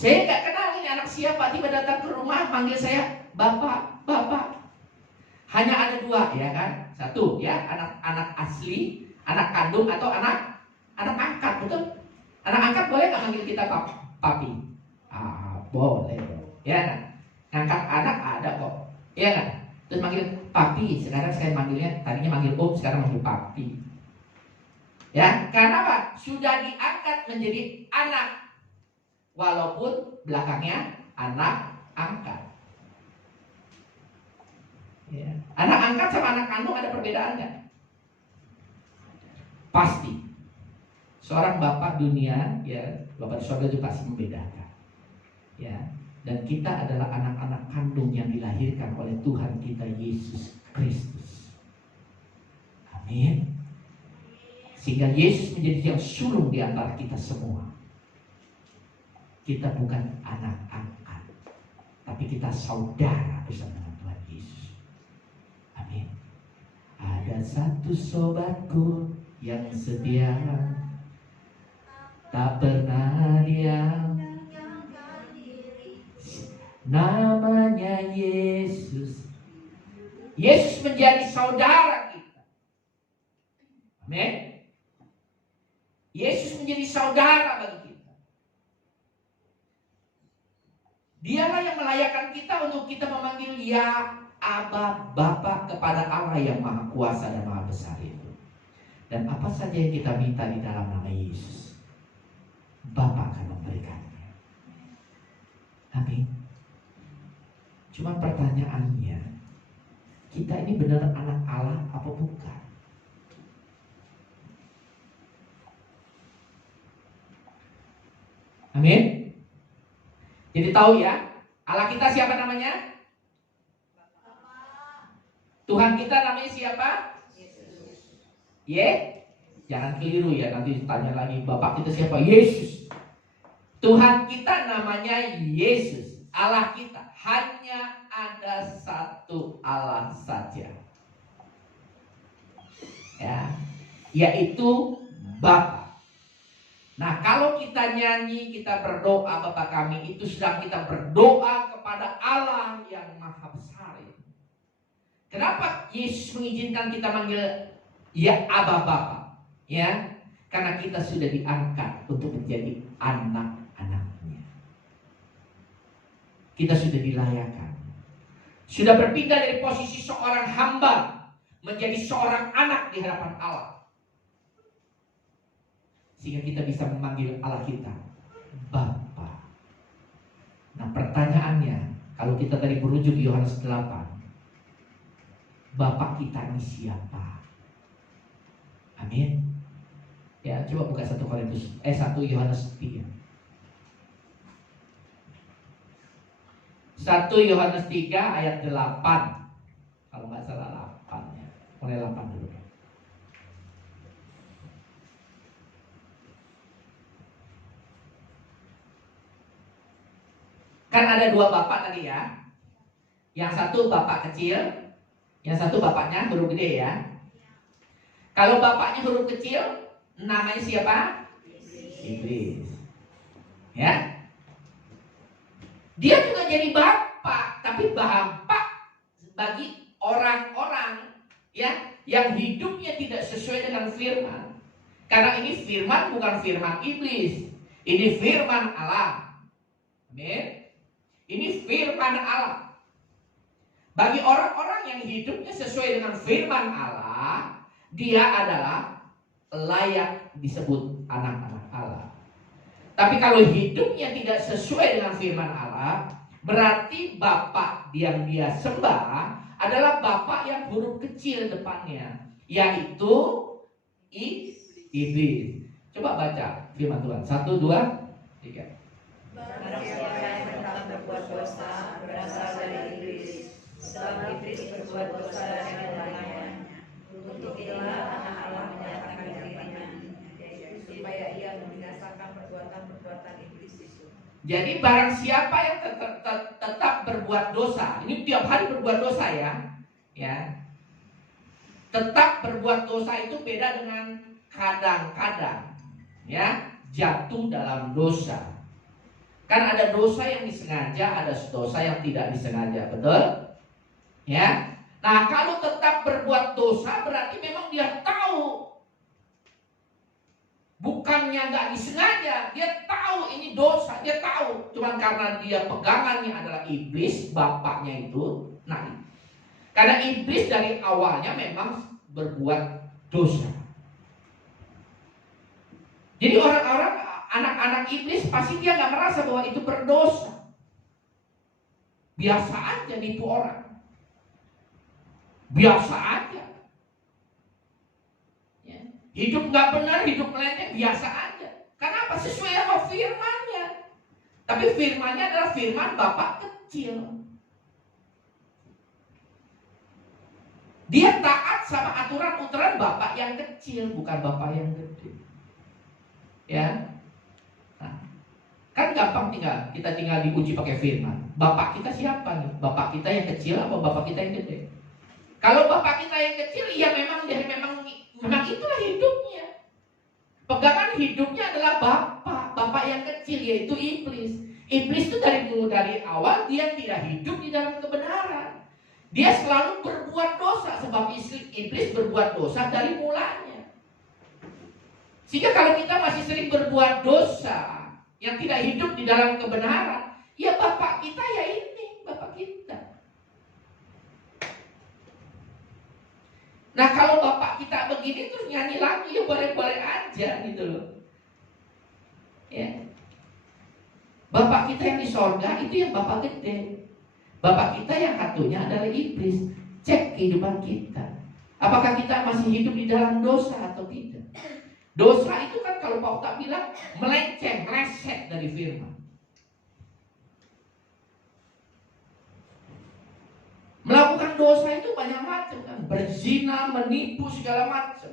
Saya nggak kenal ini anak siapa, tiba datang ke rumah manggil saya Bapak, Bapak. Hanya ada dua ya kan? Satu ya anak asli, anak kandung atau anak angkat, betul? Anak angkat boleh nggak manggil kita papi? Boleh ya kan? Ngangkat anak ada kok, ya kan? Terus manggil papi, sekarang saya manggilnya tadinya manggil om, sekarang manggil papi. Ya, karena apa? Sudah diangkat menjadi anak. Walaupun belakangnya anak angkat. Ya. Anak angkat sama anak kandung ada perbedaannya. Pasti. Seorang bapak dunia, ya, bapak di surga itu pasti membedakan. Ya. Dan kita adalah anak-anak kandung yang dilahirkan oleh Tuhan kita Yesus Kristus. Amin. Sehingga Yesus menjadi yang sulung di antara kita semua. Kita bukan anak angkat, tapi kita saudara bersama dengan Tuhan Yesus. Amin. Ada satu sobatku yang setia, tak pernah diam, namanya Yesus. Yesus menjadi saudara kita. Amin. Yesus menjadi saudara bagi kita. Dialah yang melayakkan kita untuk kita memanggil ya Aba, Bapa kepada Allah yang Maha Kuasa dan Maha Besar itu. Dan apa saja yang kita minta di dalam nama Yesus, Bapa akan memberikannya. Amin. Cuma pertanyaannya, kita ini benar anak Allah apa bukan? Amin. Jadi tahu ya, Allah kita siapa namanya? Tuhan kita namanya siapa? Yesus. Jangan keliru ya, nanti tanya lagi Bapak kita siapa? Yesus. Tuhan kita namanya Yesus. Allah kita hanya ada satu Allah saja. Ya, yaitu Bapa. Nah, kalau kita nyanyi, kita berdoa Bapa kami, itu sedang kita berdoa kepada Allah yang Maha Besar. Kenapa Yesus mengizinkan kita manggil ya Aba Bapa? Ya, karena kita sudah diangkat untuk menjadi anak-anaknya. Kita sudah dilayakkan. Sudah berpindah dari posisi seorang hamba menjadi seorang anak di hadapan Allah. Sehingga kita bisa memanggil Allah kita Bapa. Nah, pertanyaannya, kalau kita tadi merujuk di Yohanes 8, Bapak kita ini siapa? Amin. Ya, coba buka 1 Yohanes 3. 1 Yohanes 3 ayat 8. Kalau nggak salah 8 ya. Mulai 8 dulu. Kan ada dua bapak tadi ya. Yang satu bapak kecil, yang satu bapaknya huruf gede ya. Kalau bapaknya huruf kecil, namanya siapa? Iblis. Ya. Dia juga jadi bapak, tapi bapak bagi orang-orang ya yang hidupnya tidak sesuai dengan firman. Karena ini firman bukan firman iblis. Ini firman Allah. Amin. Ini firman Allah. Bagi orang-orang yang hidupnya sesuai dengan firman Allah, dia adalah layak disebut anak-anak Allah. Tapi kalau hidupnya tidak sesuai dengan firman Allah, berarti bapak yang dia sembah adalah bapak yang huruf kecil depannya, yaitu iblis. Coba baca firman Tuhan. 1, 2, 3. Barang siapa yang tetap berbuat dosa berasal dari iblis, sebab iblis berbuat dosa dari mulanya. Untuk itulah anak Allah menyatakan dirinya, supaya ia membinasakan perbuatan-perbuatan iblis itu. Jadi barang siapa yang tetap berbuat dosa, ini tiap hari berbuat dosa ya. Tetap berbuat dosa itu beda dengan kadang-kadang ya jatuh dalam dosa. Kan ada dosa yang disengaja, ada dosa yang tidak disengaja, betul? Ya. Nah, kalau tetap berbuat dosa berarti memang dia tahu. Bukannya nggak disengaja, dia tahu ini dosa, dia tahu. Cuman karena dia pegangannya adalah iblis, bapaknya itu. Nah, karena iblis dari awalnya memang berbuat dosa. Jadi orang-orang, anak-anak iblis pasti dia nggak merasa bahwa itu berdosa. Biasa aja nipu orang. Biasa aja. Ya. Hidup nggak benar, hidup melenceng, biasa aja. Kenapa? Sesuai sama firman-Nya. Tapi firman-Nya adalah firman Bapak kecil. Dia taat sama aturan-aturan Bapak yang kecil, bukan Bapak yang gede. Ya. Nah, kan gampang kita tinggal diuji pakai firman. Bapak kita siapa nih? Bapak kita yang kecil atau Bapak kita yang gede? Kalau Bapak kita yang kecil, ya memang itulah hidupnya. Pegangan hidupnya adalah Bapak yang kecil, yaitu iblis. Iblis itu dari awal dia tidak hidup di dalam kebenaran. Dia selalu berbuat dosa, sebab iblis berbuat dosa dari mulanya. Sehingga kalau kita masih sering berbuat dosa yang tidak hidup di dalam kebenaran, ya Bapak kita ya ini, Bapak kita. Nah, kalau Bapak kita begini terus nyanyi lagi, ya boleh-boleh aja gitu loh. Ya. Bapak kita yang di sorga itu yang Bapak gede. Bapak kita yang satunya adalah iblis. Cek kehidupan kita. Apakah kita masih hidup di dalam dosa atau tidak? Dosa itu kan kalau Pak Ustaz bilang melenceng, meleset dari firman. Melakukan dosa itu banyak macam kan. Berzina, menipu, segala macam.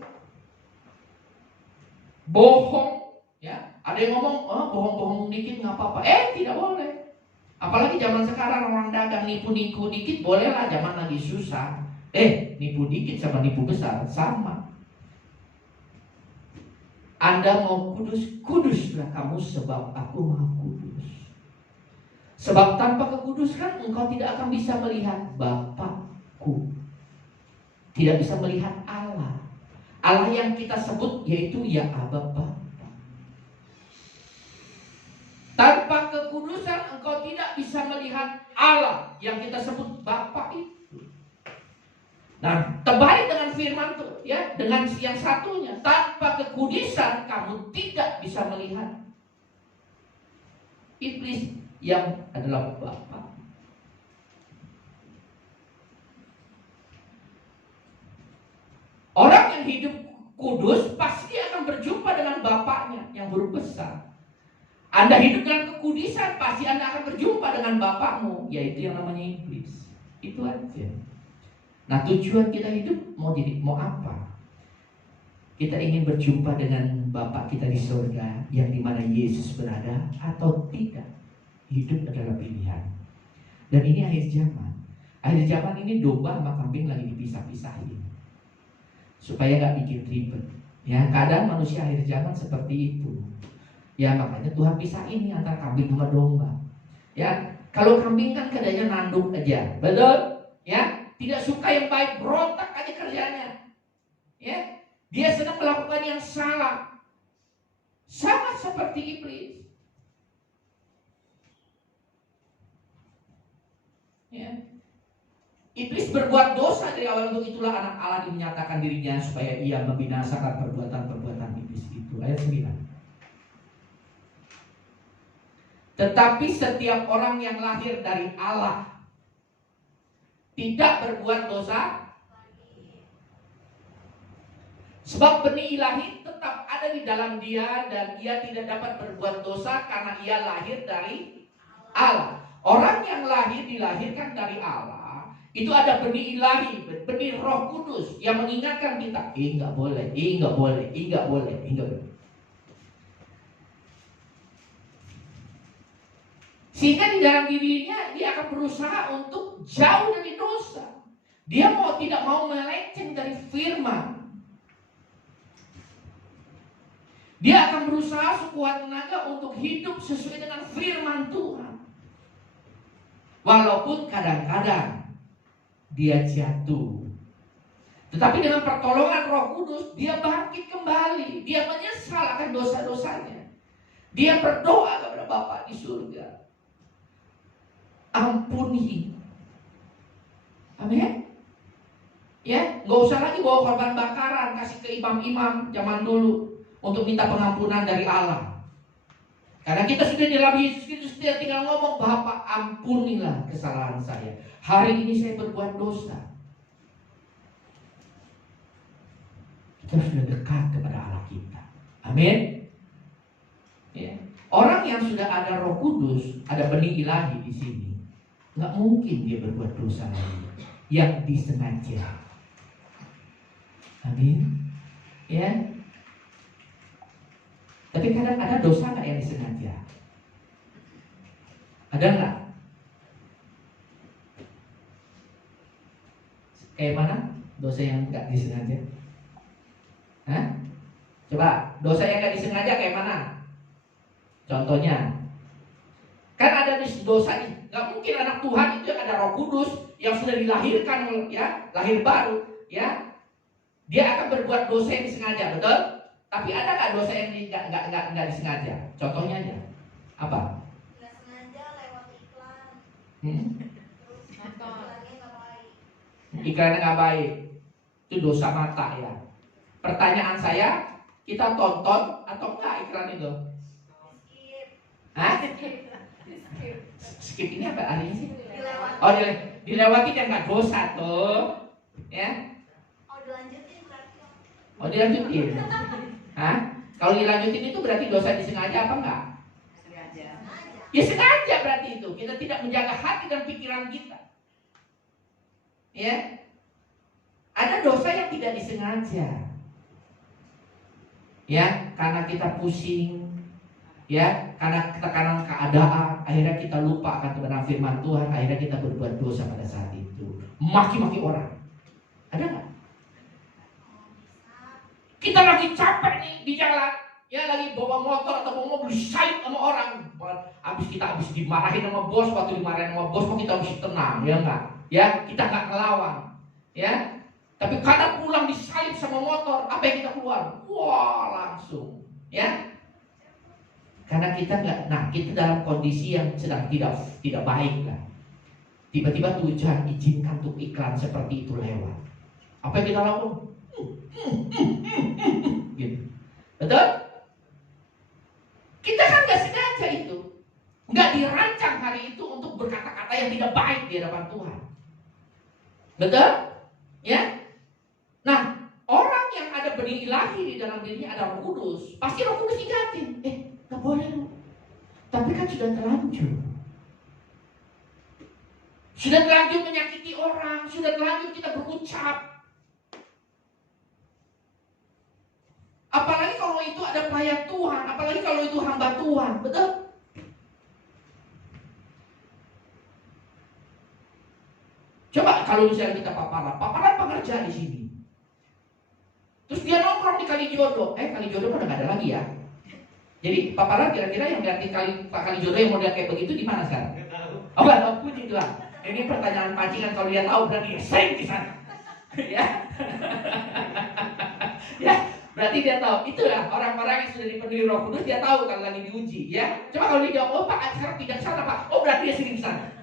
Bohong, ya. Ada yang ngomong, bohong-bohong dikit nggak apa-apa. Tidak boleh. Apalagi zaman sekarang orang dagang nipu-nipu dikit bolehlah, zaman lagi susah. Nipu dikit sama nipu besar sama. Anda mau kudus, kuduslah kamu sebab aku maha kudus. Sebab tanpa kekudusan engkau tidak akan bisa melihat Bapakku. Tidak bisa melihat Allah. Allah yang kita sebut yaitu ya Aba Bapa. Tanpa kekudusan engkau tidak bisa melihat Allah yang kita sebut Bapa itu. Nah, terbalik dengan firman itu, ya, dengan yang satunya, tanpa kekudusan kamu tidak bisa melihat iblis yang adalah Bapa. Orang yang hidup kudus pasti akan berjumpa dengan Bapaknya yang huruf besar. Anda hidup dengan kekudusan, pasti Anda akan berjumpa dengan Bapakmu, yaitu yang namanya iblis. Itu aja. Nah, tujuan kita hidup mau apa? Kita ingin berjumpa dengan Bapa kita di surga, yang dimana Yesus berada, atau tidak? Hidup adalah pilihan. Dan ini akhir zaman. Akhir zaman ini domba sama kambing lagi dipisah-pisahin, supaya gak bikin ribet. Ya, kadang manusia akhir zaman seperti itu. Ya, makanya Tuhan pisahin nih antara kambing sama domba. Ya, kalau kambing kan kerjanya nanduk aja, betul? Ya, tidak suka yang baik, berontak aja kerjanya. Ya, dia sedang melakukan yang salah. Sama seperti iblis. Ya. Iblis berbuat dosa dari awal, untuk itulah anak Allah dinyatakan dirinya supaya ia membinasakan perbuatan-perbuatan iblis itu. Ayat 9. Tetapi setiap orang yang lahir dari Allah tidak berbuat dosa, sebab benih ilahi tetap ada di dalam dia dan ia tidak dapat berbuat dosa karena ia lahir dari Allah. Orang yang dilahirkan dari Allah, itu ada benih ilahi, benih Roh Kudus yang mengingatkan kita, nggak boleh, nggak boleh, nggak boleh, nggak boleh. Sehingga di dalam dirinya dia akan berusaha untuk jauh dari dosa. Dia tidak mau melenceng dari firman. Dia akan berusaha sekuat tenaga untuk hidup sesuai dengan firman Tuhan. Walaupun kadang-kadang dia jatuh, tetapi dengan pertolongan Roh Kudus dia bangkit kembali. Dia menyesal akan dosa-dosanya. Dia berdoa kepada Bapa di surga, ampuni. Amin. Ya, nggak usah lagi bawa korban bakaran kasih ke imam-imam zaman dulu untuk minta pengampunan dari Allah. Karena kita sudah di dalam Yesus Kristus, dia tinggal ngomong, Bapa ampunilah kesalahan saya. Hari ini saya berbuat dosa. Kita sudah dekat kepada Allah kita. Amin. Ya. Orang yang sudah ada Roh Kudus, ada benih ilahi di sini, nggak mungkin dia berbuat dosa lagi yang disengaja. Amin. Ya. Tapi kadang ada dosa nggak yang disengaja? Ada nggak? Kayak mana dosa yang nggak disengaja? Hah? Coba dosa yang nggak disengaja kayak mana? Contohnya, kan ada dosa ini. Nggak mungkin anak Tuhan itu yang ada Roh Kudus yang sudah dilahirkan, ya, lahir baru, ya, dia akan berbuat dosa yang disengaja, betul? Tapi ada nggak dosa yang nggak disengaja? Contohnya aja, apa? Nggak sengaja lewat iklan. Terus iklannya nggak baik. Iklannya nggak baik, itu dosa mata ya. Pertanyaan saya, kita tonton atau enggak iklan itu? Skip. Hah? Skip ini apa artinya sih? Dilewati. Oh, dilewati dan nggak dosa tuh, ya? Oh, dilanjutin berarti. Oh, dilanjutin. Hah? Kalau dilanjutin itu berarti dosa disengaja apa enggak? Sengaja. Ya sengaja berarti itu. Kita tidak menjaga hati dan pikiran kita. Ya. Ada dosa yang tidak disengaja. Ya, karena kita pusing, ya, karena tekanan keadaan, akhirnya kita lupa akan kebenaran firman Tuhan, akhirnya kita berbuat dosa pada saat itu. Maki-maki orang. Ada nggak? Kita lagi capek nih di jalan, ya, lagi bawa motor atau bawa mobil, disalip sama orang. Habis dimarahin sama bos, waktu dimarahin sama bos, kok kita harus tenang, ya enggak? Ya, kita nggak ngelawan, ya. Tapi kadang pulang disalip sama motor, apa yang kita keluar? Wah, langsung, ya. Karena kita kita dalam kondisi yang sedang tidak baik lah. Tiba-tiba Tuhan izinkan untuk iklan seperti itu lewat. Apa yang kita lakukan? Gitu. Betul? Kita kan nggak sengaja itu, nggak dirancang hari itu untuk berkata-kata yang tidak baik di hadapan Tuhan. Betul? Ya. Nah, orang yang ada benih ilahi di dalam dirinya ada Roh Kudus, pasti Roh Kudus ingatin, nggak boleh lu. Tapi kan sudah terlanjur. Sudah terlanjur menyakiti orang, sudah terlanjur kita berucap. Apalagi kalau itu ada pelayan Tuhan, apalagi kalau itu hamba Tuhan, betul? Coba kalau misalnya kita paparan pengerja di sini. Terus dia nongkrong di Kalijodo. Kalijodo kan udah gak ada lagi ya. Jadi paparan kira-kira yang ganti Pak Kalijodo yang model kayak begitu di mana sekarang? Oh, gak tahu, puji Tuhan. Ini pertanyaan pancingan, kalau dia tahu berarti dia sering di sana. Ya. Ya, berarti dia tahu. Itulah orang-orang yang sudah dipenuhi Roh Kudus, dia tahu kalau lagi diuji, ya. Coba kalau dia jawab, oh Pak, sekarang tidak sana Pak. Oh, berarti dia sering di sana.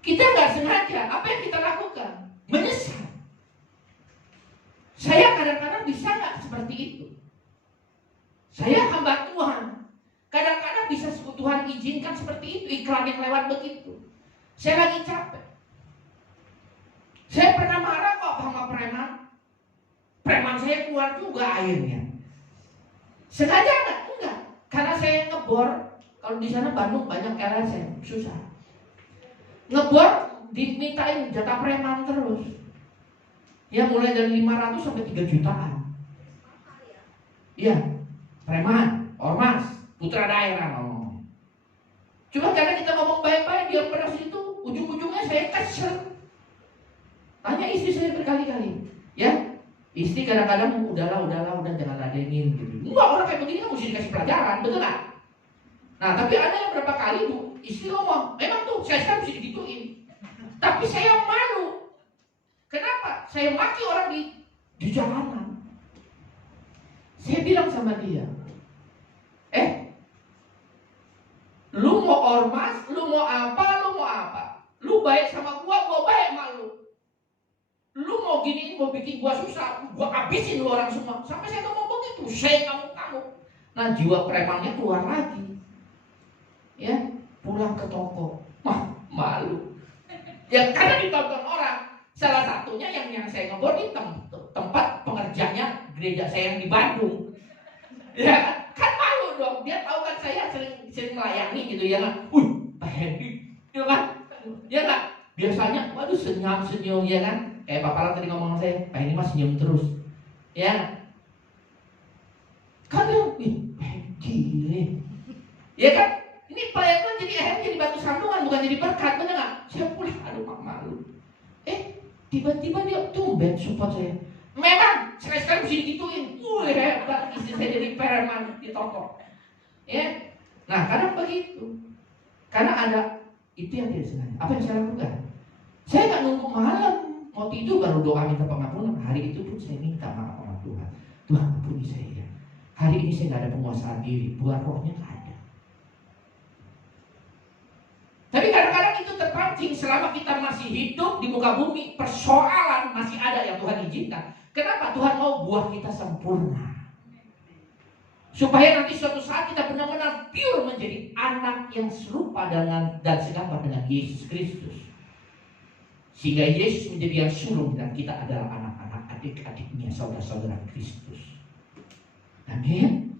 Kita nggak sengaja, apa yang kita lakukan? Menyesal. Saya kadang-kadang bisa nggak seperti itu? Saya hamba Tuhan. Kadang-kadang bisa Tuhan izinkan seperti itu, iklan yang lewat begitu. Saya lagi capek. Saya pernah marah kok sama preman. Preman saya keluar juga airnya. Sengaja enggak? Enggak. Karena saya ngebor. Kalau di sana Bandung banyak LSM, susah. Ngebor dimintain jatah preman terus. Ya mulai dari 500 sampai 3 jutaan. Iya, preman, ormas, putra daerah ngomong. Cuma karena kita ngomong baik-baik, dia pada situ, ujung-ujungnya saya kesel. Tanya istri saya berkali-kali, ya, istri kadang-kadang udahlah, udah jangan ladenin gitu. Enggak, orang kayak begini kan mesti dikasih pelajaran, betul nggak? Nah, tapi ada yang berapa kali bu, istri ngomong, memang tuh saya sekarang mesti digituin. Tapi saya malu. Kenapa? Saya maki orang di jalanan. Saya bilang sama dia, lu mau ormas, lu mau apa? Lu baik sama gua baik sama lu. Lu mau giniin, mau bikin gua susah, gua habisin lu orang semua. Sampai saya ngomong begitu, saya ngamuk-ngamuk. Nah, jiwa premannya keluar lagi. Ya, pulang ke toko, malu. Ya karena ditonton orang. Salah satunya yang saya ngebor di tempat pengerjanya gereja saya yang di Bandung. Ya kan malu dong. Dia tahu kan saya sering melayani gitu ya kan. Pak Hendy, gitu kan? Ya kan? Biasanya, waduh senyum ya kan? Kayak Pak Pala tadi ngomong sama saya, Pak ini mah senyum terus. Ya. Kan dia, ya kan? Ini pelayanan jadi akhirnya jadi batu sandungan, bukan jadi berkat, bener nggak? Saya pulang, aduh Pak malu. Tiba-tiba dia tumben support saya. Memang sekali-sekali mesti digituin. Hebat istri saya jadi preman di toko. Ya. Nah, kadang begitu. Karena ada itu yang tidak sengaja. Apa yang saya lakukan? Saya nggak nunggu malam mau tidur baru doa minta pengampunan. Hari itu pun saya minta maaf sama Tuhan. Tuhan ampuni saya. Hari ini saya nggak ada penguasaan diri. Buat rohnya nggak ada. Tapi kadang-kadang itu terpancing selama kita masih hidup di muka bumi, persoalan masih ada yang Tuhan izinkan. Kenapa? Tuhan mau buah kita sempurna. Supaya nanti suatu saat kita benar-benar pure menjadi anak yang serupa dan segambar dengan Yesus Kristus. Sehingga Yesus menjadi yang sulung dan kita adalah anak-anak adik-adiknya, saudara-saudara Kristus. Amin.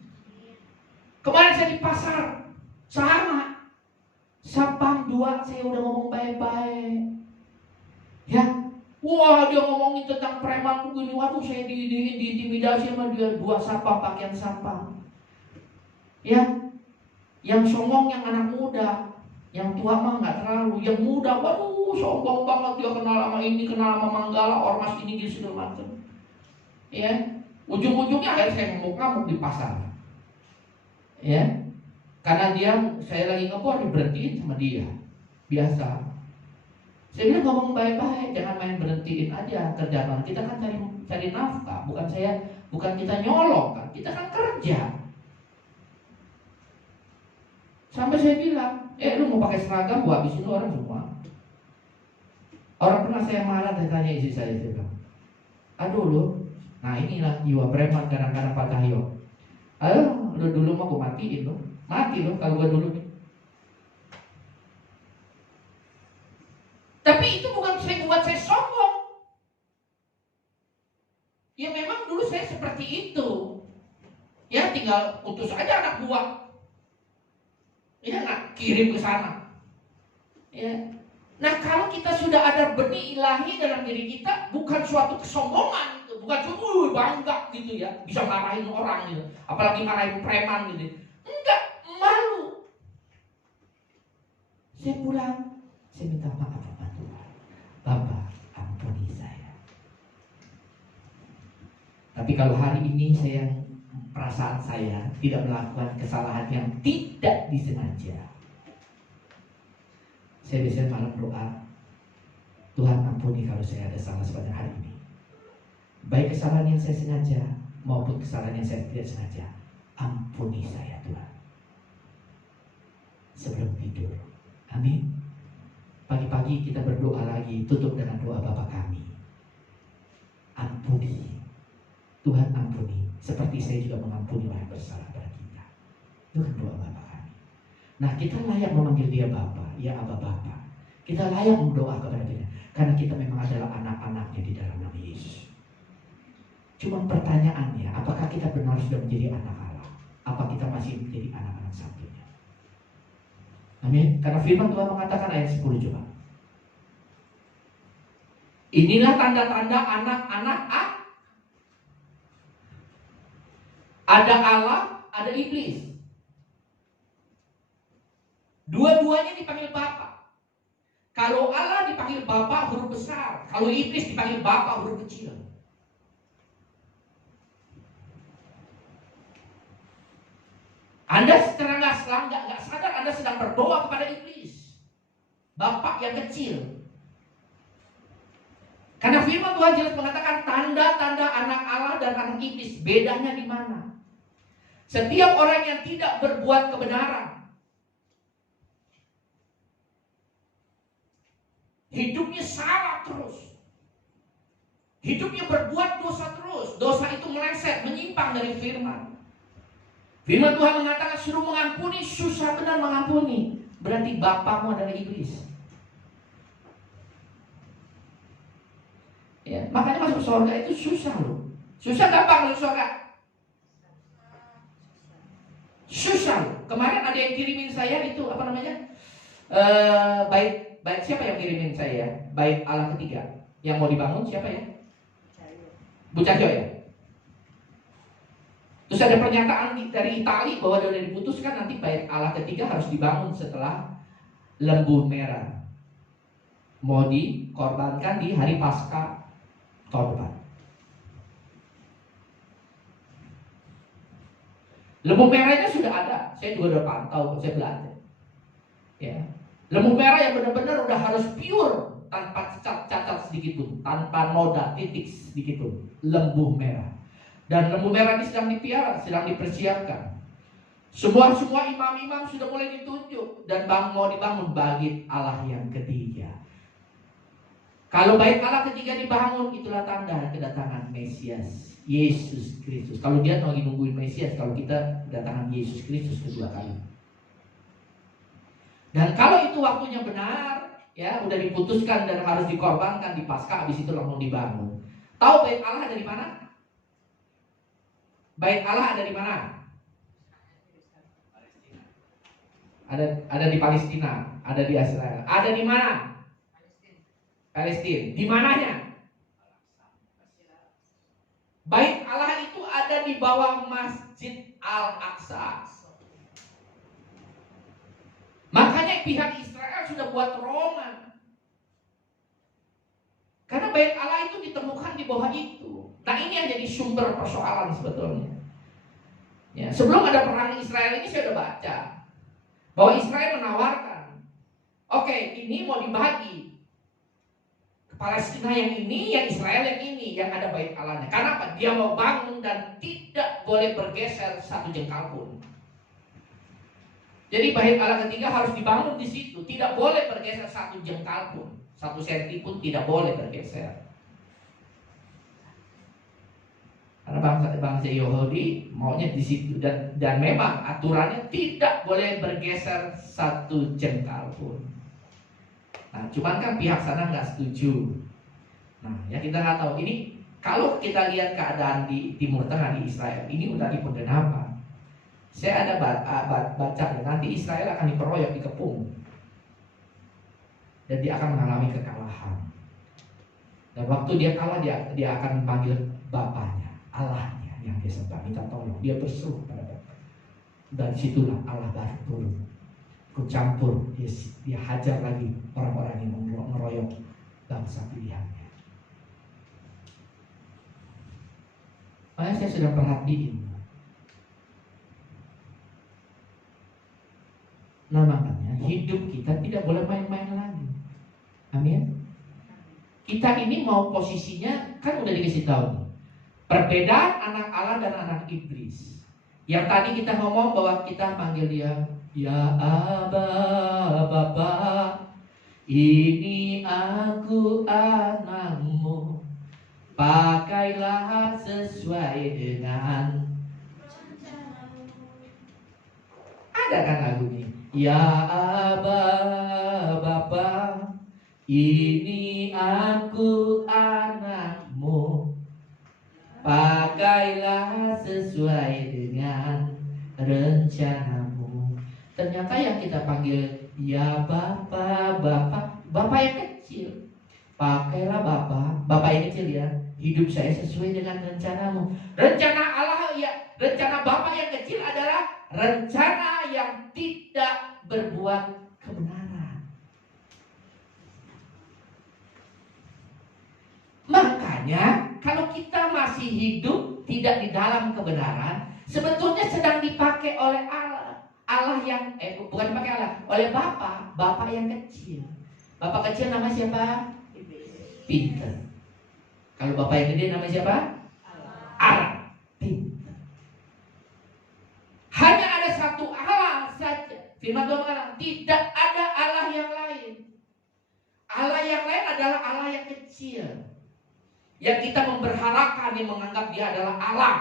Kemarin saya di pasar, sama. Sapam 2 saya udah ngomong baik-baik. Ya. Wah dia ngomongin tentang preman begini. Waduh saya diintimidasi sama dia. 2 sapam pakaian sapam. Ya. Yang songong yang anak muda. Yang tua mah gak terlalu. Yang muda waduh sombong banget. Dia kenal sama ini, kenal sama Manggala, ormas ini gitu segala macam. Ya. Ujung-ujungnya akhirnya saya ngamuk-ngamuk di pasar. Ya. Karena saya lagi ngebor diberhentiin sama dia. Biasa. Saya bilang ngomong baik-baik, jangan main berhentiin aja kerjaan. Kita kan cari nafkah, bukan kita nyolong kan. Kita kan kerja. Sampai saya bilang, lu mau pakai seragam, gua habisin lu orang semua. Orang pernah saya marah, saya tanya istri saya bilang, aduh lu, nah inilah jiwa preman kadang-kadang Pak Cahyo. Ayo, lu dulu mau gua matiin lu. Mati loh kalau gue dulu. Tapi itu bukan saya buat saya sombong. Ya memang dulu saya seperti itu. Ya tinggal utus aja anak buah. Ya nggak kirim ke sana. Ya. Nah kalau kita sudah ada benih ilahi dalam diri kita, bukan suatu kesombongan gitu. Bukan cuma bangga gitu ya, bisa marahin orang gitu. Apalagi marahin preman gitu. Enggak. Malu. Saya pulang, saya minta maaf sama Tuhan. Bapak, ampuni saya. Tapi kalau hari ini perasaan saya tidak melakukan kesalahan yang tidak disengaja, saya biasanya malam doa, Tuhan ampuni kalau saya ada salah sepanjang hari ini. Baik kesalahan yang saya sengaja maupun kesalahan yang saya tidak sengaja, ampuni saya Tuhan. Sebelum tidur. Amin. Pagi-pagi kita berdoa lagi, tutup dengan doa Bapa kami. Ampuni. Tuhan ampuni. Seperti saya juga mengampuni orang yang bersalah pada kita. Itu kan doa Bapa kami. Nah kita layak memanggil dia Bapa. Ya Abba Bapa. Kita layak berdoa kepada dia. Karena kita memang adalah anak-anaknya di dalam nama Yesus. Cuma pertanyaannya, apakah kita benar sudah menjadi anak Allah? Apa kita masih menjadi anak-anak satunya? Amin. Karena firman Tuhan mengatakan ayat 10 coba. Inilah tanda-tanda anak-anak ada Allah, ada iblis. Dua-duanya dipanggil Bapa. Kalau Allah dipanggil Bapa huruf besar, kalau iblis dipanggil Bapa huruf kecil. Anda secara nggak sadar Anda sedang berdoa kepada iblis, Bapak yang kecil. Karena firman Tuhan jelas mengatakan tanda-tanda anak Allah dan anak iblis. Bedanya di mana? Setiap orang yang tidak berbuat kebenaran, hidupnya salah terus, hidupnya berbuat dosa terus. Dosa itu meleset, menyimpang dari firman. Firman Tuhan mengatakan suruh mengampuni, susah benar mengampuni. Berarti bapamu adalah iblis. Ya, makanya masuk surga itu susah loh. Susah gampang masuk surga. Susah loh. Kemarin ada yang kirimin saya itu apa namanya? Bait siapa yang kirimin saya? Bait Allah ketiga yang mau dibangun siapa ya? Bu Cahyo ya. Terus ada pernyataan dari Itali bahwa sudah diputuskan nanti bait Allah ketiga harus dibangun setelah lembu merah. Mau dikorbankan di hari Paskah tahun depan. Lembu merahnya sudah ada, saya juga udah pantau, saya belajar. Ya, lembu merah yang benar-benar udah harus pure, tanpa cacat sedikit pun, tanpa noda titik sedikit pun. Lembu merah. Dan lembu merah ini sedang dipiara, sedang dipersiapkan. Semua imam-imam sudah mulai ditunjuk dan mau dibangun bait Allah yang ketiga. Kalau bait Allah ketiga dibangun, itulah tanda kedatangan Mesias, Yesus Kristus. Kalau dia lagi nungguin Mesias, kalau kita kedatangan Yesus Kristus kedua kali. Dan kalau itu waktunya benar, ya udah diputuskan dan harus dikorbankan di Paskah, habis itu langsung dibangun. Tahu bait Allah ada di mana? Bait Allah ada di mana? Ada di Palestina, ada di Israel. Ada di mana? Palestina. Di mananya? Bait Allah itu ada di bawah Masjid Al-Aqsa. Makanya pihak Israel sudah buat terowongan. Karena bait Allah itu ditemukan di bawah itu. Nah ini yang jadi sumber persoalan sebetulnya. Ya, sebelum ada perang Israel ini saya sudah baca bahwa Israel menawarkan, oke, ini mau dibagi. Palestina yang ini, yang Israel yang ini, yang ada bait Allahnya. Karena apa? Dia mau bangun dan tidak boleh bergeser satu jengkal pun. Jadi bait Allah ketiga harus dibangun di situ, tidak boleh bergeser satu jengkal pun, 1 senti pun tidak boleh bergeser. Karena bangsa Yahudi maunya di situ dan memang aturannya tidak boleh bergeser satu jengkal pun. Nah, cuman kan pihak sana nggak setuju. Nah, ya kita nggak tahu. Ini kalau kita lihat keadaan di Timur Tengah di Israel, ini udah di penggenapan. Saya ada baca nanti Israel akan dikeroyok, dikepung, dan dia akan mengalami kekalahan. Dan waktu dia kalah, dia akan memanggil bapaknya, Allahnya yang dia sembah, minta tolong. Dia berseru pada Bapa. Dan situlah Allah baru turun. Campur, dia hajar lagi orang-orang yang mengeroyok bangsa pilihannya. Makanya saya sudah perhatiin. Nah makanya hidup kita tidak boleh main-main lagi. Amin. Kita ini mau posisinya kan udah dikasih tahu nih. Perbedaan anak Allah dan anak iblis. Yang tadi kita ngomong bahwa kita panggil dia, ya Aba, Bapa, ini aku anakmu, pakailah sesuai dengan. Ada kan lagu ini? Ya Aba, Bapa, ini aku anakmu, pakailah sesuai dengan rencanamu. Ternyata yang kita panggil ya Bapa, Bapa yang kecil. Pakailah Bapa yang kecil ya. Hidup saya sesuai dengan rencanamu. Rencana Allah ya, rencana Bapa yang kecil adalah rencana yang tidak berbuat kebenaran. Makanya kalau kita masih hidup tidak di dalam kebenaran, sebetulnya sedang dipakai oleh Allah. Allah yang bukan dipakai Allah, oleh Bapa yang kecil. Bapa kecil nama siapa? Pinter. Kalau Bapa yang gede nama siapa? Allah. Pinter. Hanya ada satu Allah saja. Firman Tuhan mengatakan tidak ada Allah yang lain. Allah yang lain adalah Allah yang kecil, yang kita memberharapkan, yang menganggap dia adalah Allah.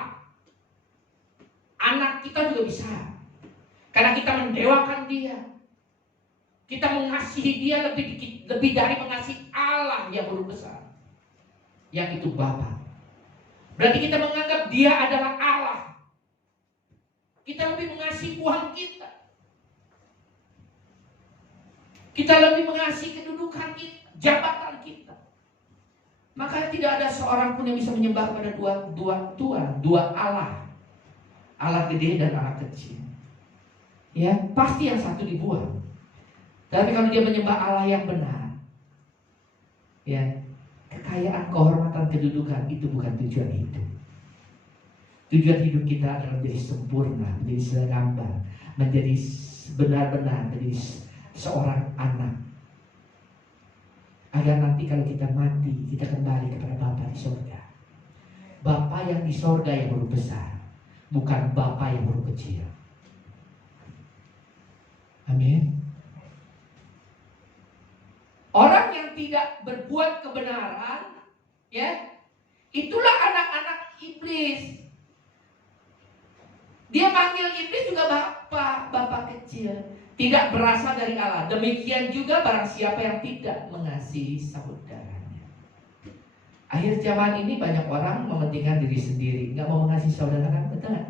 Anak kita juga bisa, karena kita mendewakan dia. Kita mengasihi dia lebih dari mengasihi Allah yang begitu besar, yang itu Bapa. Berarti kita menganggap dia adalah Allah. Kita lebih mengasihi Tuhan kita. Kita lebih mengasihi kedudukan kita, jabatan kita. Maka tidak ada seorang pun yang bisa menyembah kepada dua Tuhan, dua Allah. Allah gede dan Allah kecil. Ya, pasti yang satu dibuang. Tapi kalau dia menyembah Allah yang benar, ya, kekayaan, kehormatan, kedudukan itu bukan tujuan hidup. Tujuan hidup kita adalah menjadi sempurna, menjadi segambar, menjadi benar-benar, menjadi seorang anak. Agar nanti kalau kita mati, kita kembali kepada Bapa di surga. Bapa yang di surga yang baru besar, bukan Bapa yang baru kecil. Amin. Orang yang tidak berbuat kebenaran, ya, itulah anak-anak iblis. Dia panggil iblis juga Bapa kecil, tidak berasal dari Allah. Demikian juga barang siapa yang tidak mengasihi saudaranya. Akhir zaman ini banyak orang mementingkan diri sendiri, nggak mau mengasihi saudara, kan? Betul nggak?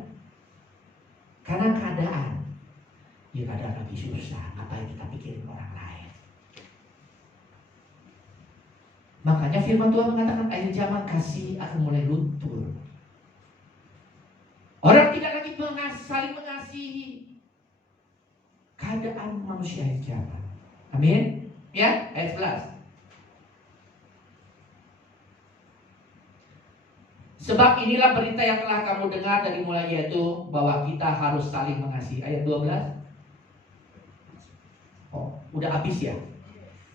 Karena keadaan. Ya keadaan lagi susah, ngapain kita pikirin orang lain? Makanya firman Tuhan mengatakan akhir zaman kasih akan mulai luntur. Orang tidak lagi saling mengasihi. Keadaan manusia akhir zaman. Amin. Ya, ayat 11. Sebab inilah berita yang telah kamu dengar dari mulai, yaitu bahwa kita harus saling mengasihi. Ayat 12. Oh, udah habis ya?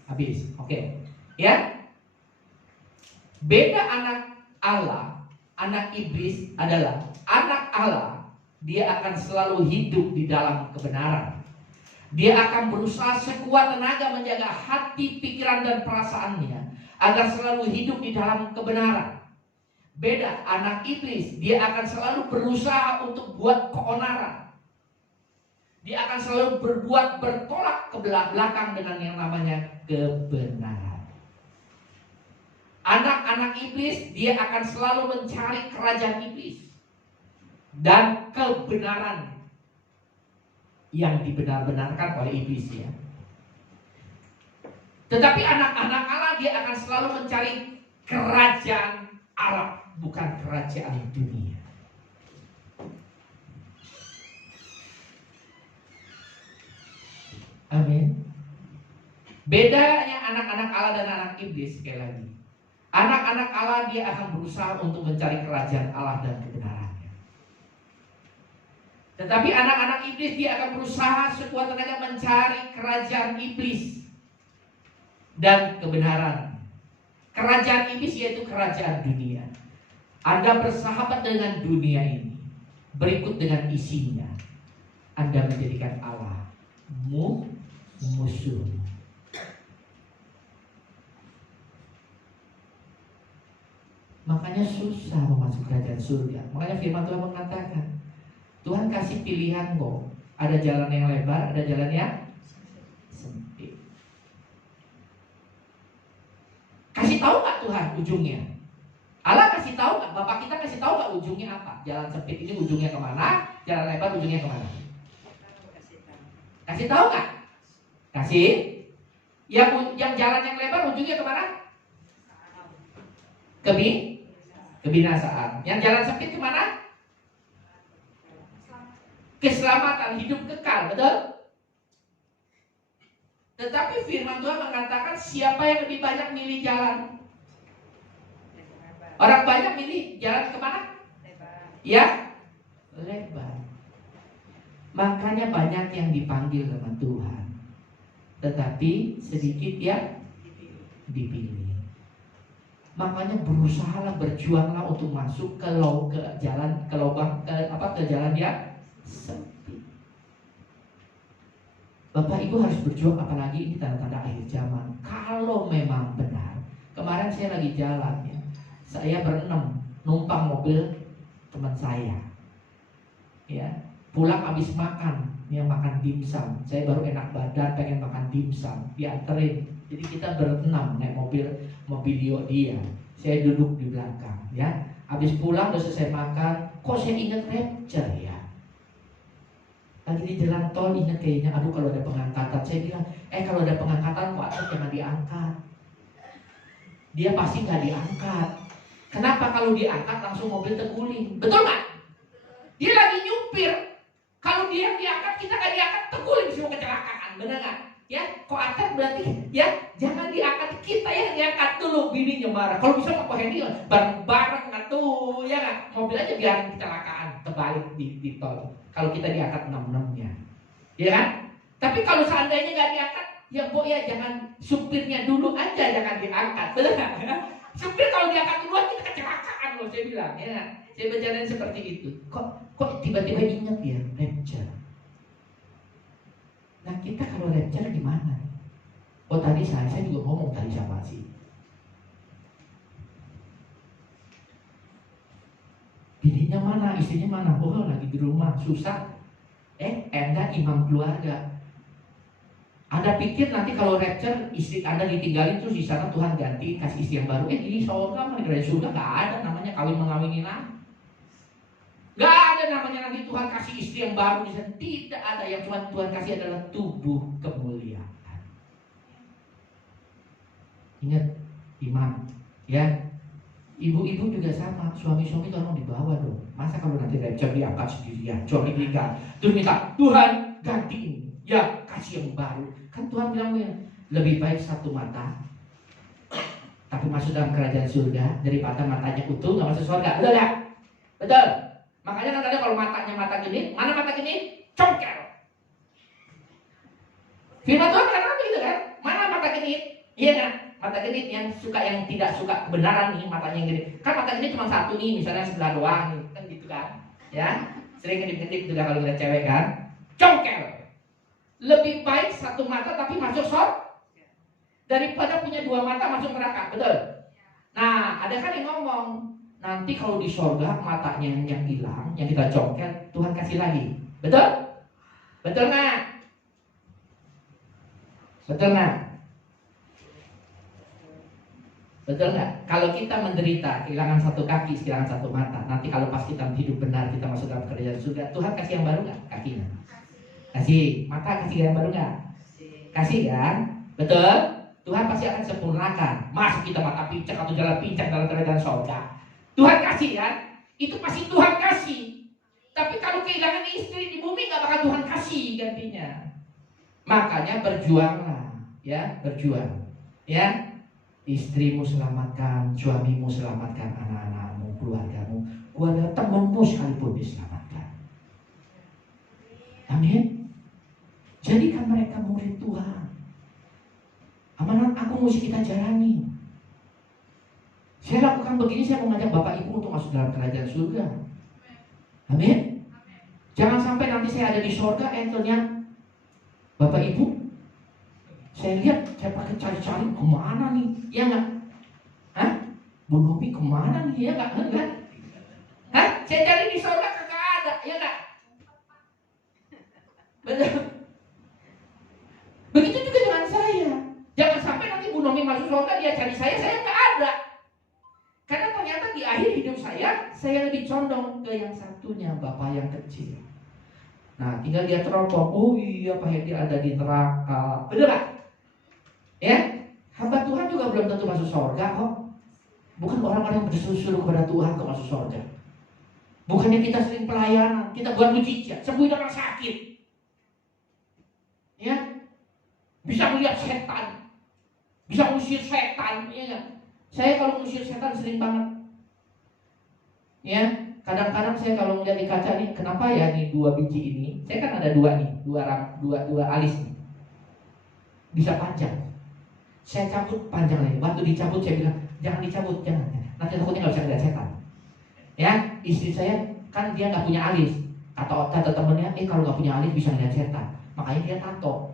Habis. Oke. Ya. Beda anak Allah, anak iblis adalah anak Allah. Dia akan selalu hidup di dalam kebenaran. Dia akan berusaha sekuat tenaga menjaga hati, pikiran, dan perasaannya agar selalu hidup di dalam kebenaran. Beda anak iblis, dia akan selalu berusaha untuk buat keonaran. Dia akan selalu berbuat bertolak ke belakang dengan yang namanya kebenaran. Anak-anak iblis, dia akan selalu mencari kerajaan iblis dan kebenaran yang dibenar-benarkan oleh iblis, ya. Tetapi anak-anak Allah, dia akan selalu mencari kerajaan Allah, bukan kerajaan dunia. Amin. Bedanya anak-anak Allah dan anak iblis, sekali lagi. Anak-anak Allah, dia akan berusaha untuk mencari kerajaan Allah dan kebenarannya. Tetapi anak-anak iblis, dia akan berusaha sekuat tenaga mencari kerajaan iblis dan kebenaran. Kerajaan iblis yaitu kerajaan dunia. Anda bersahabat dengan dunia ini, berikut dengan isinya, Anda menjadikan Allah musuh. Makanya susah memasuki kerajaan surga. Makanya firman Tuhan mengatakan, Tuhan kasih pilihan kok. Ada jalan yang lebar, ada jalan yang sempit. Kasih tahu nggak Tuhan ujungnya? Allah kasih tahu nggak? Bapak kita kasih tahu nggak ujungnya apa? Jalan sempit ini ujungnya kemana? Jalan lebar ujungnya kemana? Kasih tahu nggak? Kasih. Yang jalan yang lebar ujungnya kemana? Kebinasaan. Yang jalan sempit kemana? Keselamatan, hidup kekal, betul? Tetapi firman Tuhan mengatakan siapa yang lebih banyak milih jalan? Orang banyak milih jalan kemana? Ya, lebar. Makanya banyak yang dipanggil sama Tuhan, tetapi sedikit yang dipilih. Makanya berusahalah, berjuanglah untuk masuk ke jalan yang sempit. Bapak Ibu harus berjuang, apalagi ini tanda-tanda akhir zaman. Kalau memang benar, kemarin saya lagi jalan ya, saya berenam numpang mobil teman saya, ya pulang habis makan, dia makan dimsum. Saya baru enak badan, pengen makan dimsum, dianterin. Jadi kita berenam naik mobilio dia. Saya duduk di belakang, ya. Habis pulang udah selesai makan, kok saya ingat rapture ya. Lagi di jalan tol ingat kayaknya, aduh kalau ada pengangkatan. Saya bilang, kalau ada pengangkatan kok jangan diangkat. Dia pasti nggak diangkat. Kenapa? Kalau diangkat langsung mobil terguling, betul nggak? Dia lagi nyupir. Kalau dia diangkat, kita nggak diangkat, terguling semua, kecelakaan, benar nggak? Ya, kok angkat berarti ya jangan diangkat, kita yang diangkat dulu. Bininya marah. Kalau bisa Pak Hendy bareng-bareng nggak tuh, ya nggak? Mobil aja biar kecelakaan, terbalik di tol. Kalau kita diangkat 6-6-nya, ya kan? Tapi kalau seandainya nggak diangkat, ya Bo ya jangan supirnya dulu aja, jangan diangkat, benar nggak? Supir kalau diangkat duluan kita kecelakaan loh, saya bilang, ya. Saya berjalan seperti itu. Kok tiba-tiba ingat ya rapture. Nah kita kalau rapture gimana? Oh tadi saya juga ngomong tadi siapa sih? Bininya mana? Istrinya mana? Oh lagi di rumah, susah. Anda imam keluarga. Anda pikir nanti kalau rapture istri Anda ditinggalin terus di sana Tuhan ganti kasih istri yang baru? Di surga mana di surga nggak ada namanya kawin mengawinin anak. Gak ada namanya nanti Tuhan kasih istri yang baru di sana. Tidak ada. Yang Tuhan kasih adalah tubuh kemuliaan. Ingat, imam, ya. Ibu-ibu juga sama. Suami-suami tolong dibawa dong. Masa kalau nanti rapture diangkat sendirian, suami meninggal, terus minta Tuhan gantiin, ya kasih yang baru. Kan Tuhan bilang lebih baik satu mata tapi masuk dalam kerajaan surga daripada matanya utuh nggak masuk surga. Betul ya? Betul. Makanya kan ada kalau matanya mata gini, mana mata gini? Congkel. Firman Tuhan katakan begitu kan? Mana mata gini? Iya kan? Mata gini yang tidak suka kebenaran nih, matanya yang gini. Kan mata gini cuma satu nih, misalnya sebelah doang nih, kan gitu kan? Ya, sering kedip-kedip juga kalau lihat cewek kan? Congkel. Lebih baik satu mata tapi masuk surga daripada punya dua mata masuk neraka. Betul? Nah, ada kan yang ngomong nanti kalau di surga matanya yang hilang, yang kita congkel, Tuhan kasih lagi. Betul? Betul nggak? Betul nggak? Betul nggak? Kalau kita menderita, kehilangan satu kaki, kehilangan satu mata, nanti kalau pas kita hidup benar, kita masuk dalam kerajaan surga, Tuhan kasih yang baru nggak? Kakinya. Kasih. Mata kasih yang baru nggak? Kasih kan? Betul? Tuhan pasti akan sempurnakan. Masa kita mata pincang atau jalan pincang dalam kerajaan surga? Tuhan kasih kan? Itu pasti Tuhan kasih. Tapi kalau kehilangan istri di bumi gak bakal Tuhan kasih gantinya. Makanya berjuanglah, ya, berjuang. Ya, istrimu selamatkan, suamimu selamatkan, anak-anakmu, keluargamu, keluarga temanmu sekalipun diselamatkan. Amin. Jadikan mereka murid Tuhan. Amanat aku mesti kita jalani. Saya lakukan begini, saya mengajak Bapak Ibu untuk masuk dalam kerajaan surga. Amin. Jangan sampai nanti saya ada di surga, ternyata Bapak Ibu, saya lihat, saya pakai cari-cari kemana nih, ya nggak? Hah? Bu Nomi kemana nih, ya nggak? Hah? Saya cari di surga kagak ada, ya nggak? Betul. Begitu juga dengan saya. Jangan sampai nanti Bu Nomi masuk surga, dia cari saya nggak ada. satu-satunya Bapa yang kecil. Nah, tinggal dia teropong. Oh iya, Pak Hedi ada di neraka. Betul gak? Ya, hamba Tuhan juga belum tentu masuk surga kok. Bukan orang-orang yang bersuruh kepada Tuhan kok masuk surga. Bukannya kita sering pelayanan, kita buat mujizat, sembuhin orang sakit. Ya, bisa melihat setan, bisa mengusir setan, ya gak? Saya kalau mengusir setan sering banget. Ya, kadang-kadang saya kalau melihat di kaca nih, kenapa ya nih 2 biji ini? Saya kan ada 2 nih, dua alis nih. Bisa panjang. Saya cabut panjang lagi. Waktu dicabut saya bilang, jangan dicabut, jangan. Nanti takutnya nggak bisa lihat setan. Ya, istri saya kan dia nggak punya alis. Kata temennya, kalau nggak punya alis bisa lihat setan. Makanya dia tato.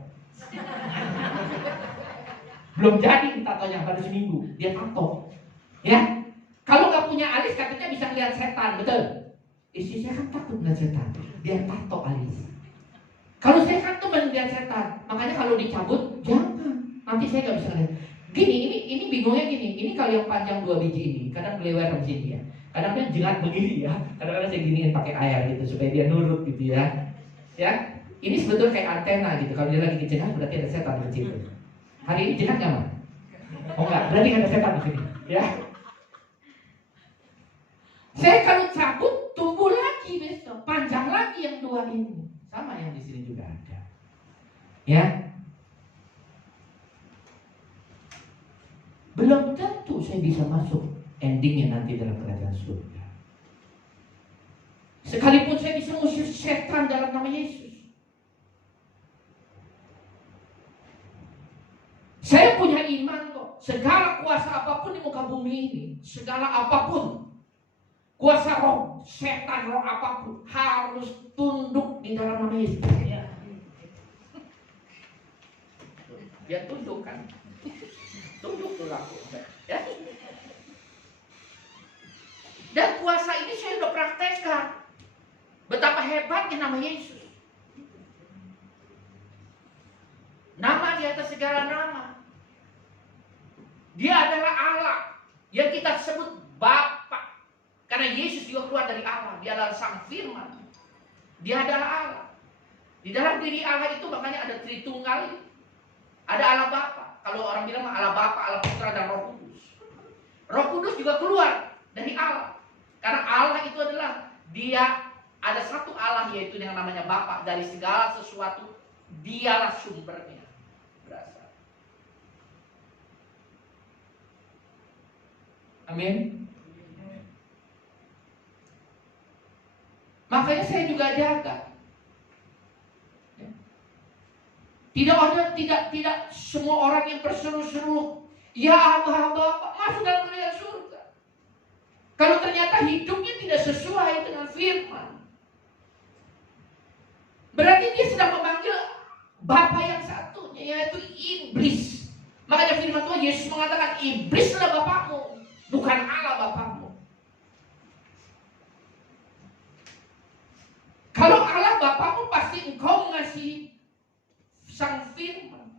Belum jadi tatonya, baru seminggu dia tato. Ya, kalau nggak punya alis katanya bisa lihat setan, betul? Istri saya kan takut melihat setan, dia tato alis. Kalau saya kan tuh melihat setan, makanya kalau dicabut jangan. Nanti saya nggak bisa lihat. Gini, ini bingungnya gini. Ini kalau yang panjang 2 biji ini, kadang belewer di sini ya. Kadang dia jengat begini ya. Kadang-kadang saya giniin pakai air gitu supaya dia nurut gitu ya. Ya, ini sebetulnya kayak antena gitu. Kalau dia lagi dijengat berarti ada setan di situ. Hari ini jengat nggak, Mas? Oh enggak, berarti ada setan di sini. Ya. Saya kalau cabut tumbuh lagi besok, panjang lagi yang 2 ini. Sama yang di sini juga ada. Ya. Belum tentu saya bisa masuk endingnya nanti dalam kerajaan surga. Sekalipun saya bisa mengusir setan dalam nama Yesus. Saya punya iman kok. Segala kuasa apapun di muka bumi ini, segala apapun, kuasa roh, setan, roh apapun harus tunduk di dalam nama Yesus. Dia tunduk kan? Tunduk tuh aku. Ya. Dan kuasa ini saya udah praktekkan. Betapa hebatnya nama Yesus. Nama di atas segala nama. Dia adalah Allah yang kita sebut Bapa. Karena Yesus juga keluar dari Allah. Dia adalah Sang Firman. Dia adalah Allah. Di dalam diri Allah itu makanya ada Tritunggal. Ada Allah Bapa. Kalau orang bilang Allah Bapa, Allah Putra, dan Roh Kudus. Roh Kudus juga keluar dari Allah. Karena Allah itu adalah dia ada satu Allah yaitu yang namanya Bapa. Dari segala sesuatu dialah sumbernya berasal. Amin. Makanya saya juga jaga. Tidak semua orang yang berseru-seru, ya Abah Bapak, masuk dalam kerajaan surga. Kalau ternyata hidupnya tidak sesuai dengan firman, berarti dia sedang memanggil Bapa yang satunya, yaitu iblis. Makanya firman Tuhan Yesus mengatakan, iblislah bapakmu, bukan Allah bapakmu. Kalau Allah bapakmu, pasti engkau mengasihi Sang Firman.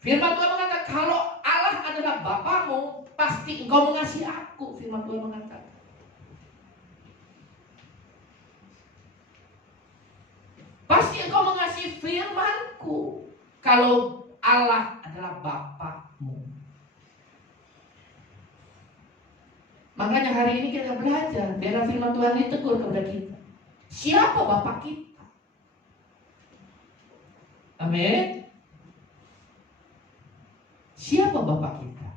Firman Tuhan mengatakan, kalau Allah adalah Bapamu, pasti engkau mengasihi aku. Firman Tuhan mengatakan. Pasti engkau mengasihi firman-Ku. Kalau Allah adalah Bapamu. Makanya hari ini kita belajar, biar firman Tuhan ditegur kepada kita. Siapa Bapak kita? Amin. Siapa Bapak kita?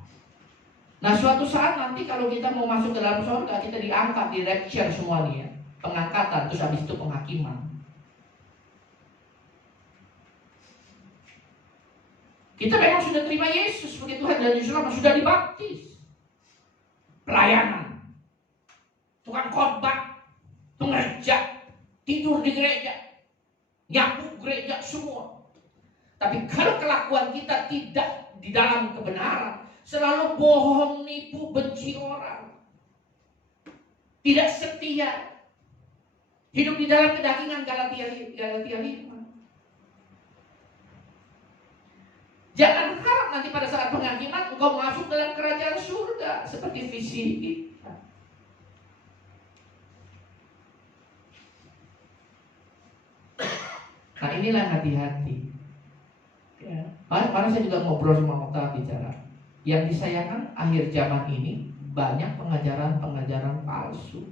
Nah, suatu saat nanti kalau kita mau masuk ke dalam surga, kita diangkat, di rapture semuanya, pengangkatan, terus habis itu penghakiman. Kita memang sudah terima Yesus sebagai Tuhan dan Juru Selamat, sudah dibaptis. Pelayanan, tukang khotbah, pengerja, tidur di gereja, nyapu gereja semua. Tapi kalau kelakuan kita tidak di dalam kebenaran, selalu bohong, nipu, benci orang, tidak setia, hidup di dalam kedagingan, Galatia 5. Jangan harap nanti pada saat penghakiman engkau masuk dalam kerajaan surga seperti visi kita. Nah inilah hati-hati. Ya. Mana saya juga ngobrol sama Okta bicara. Yang disayangkan akhir zaman ini banyak pengajaran-pengajaran palsu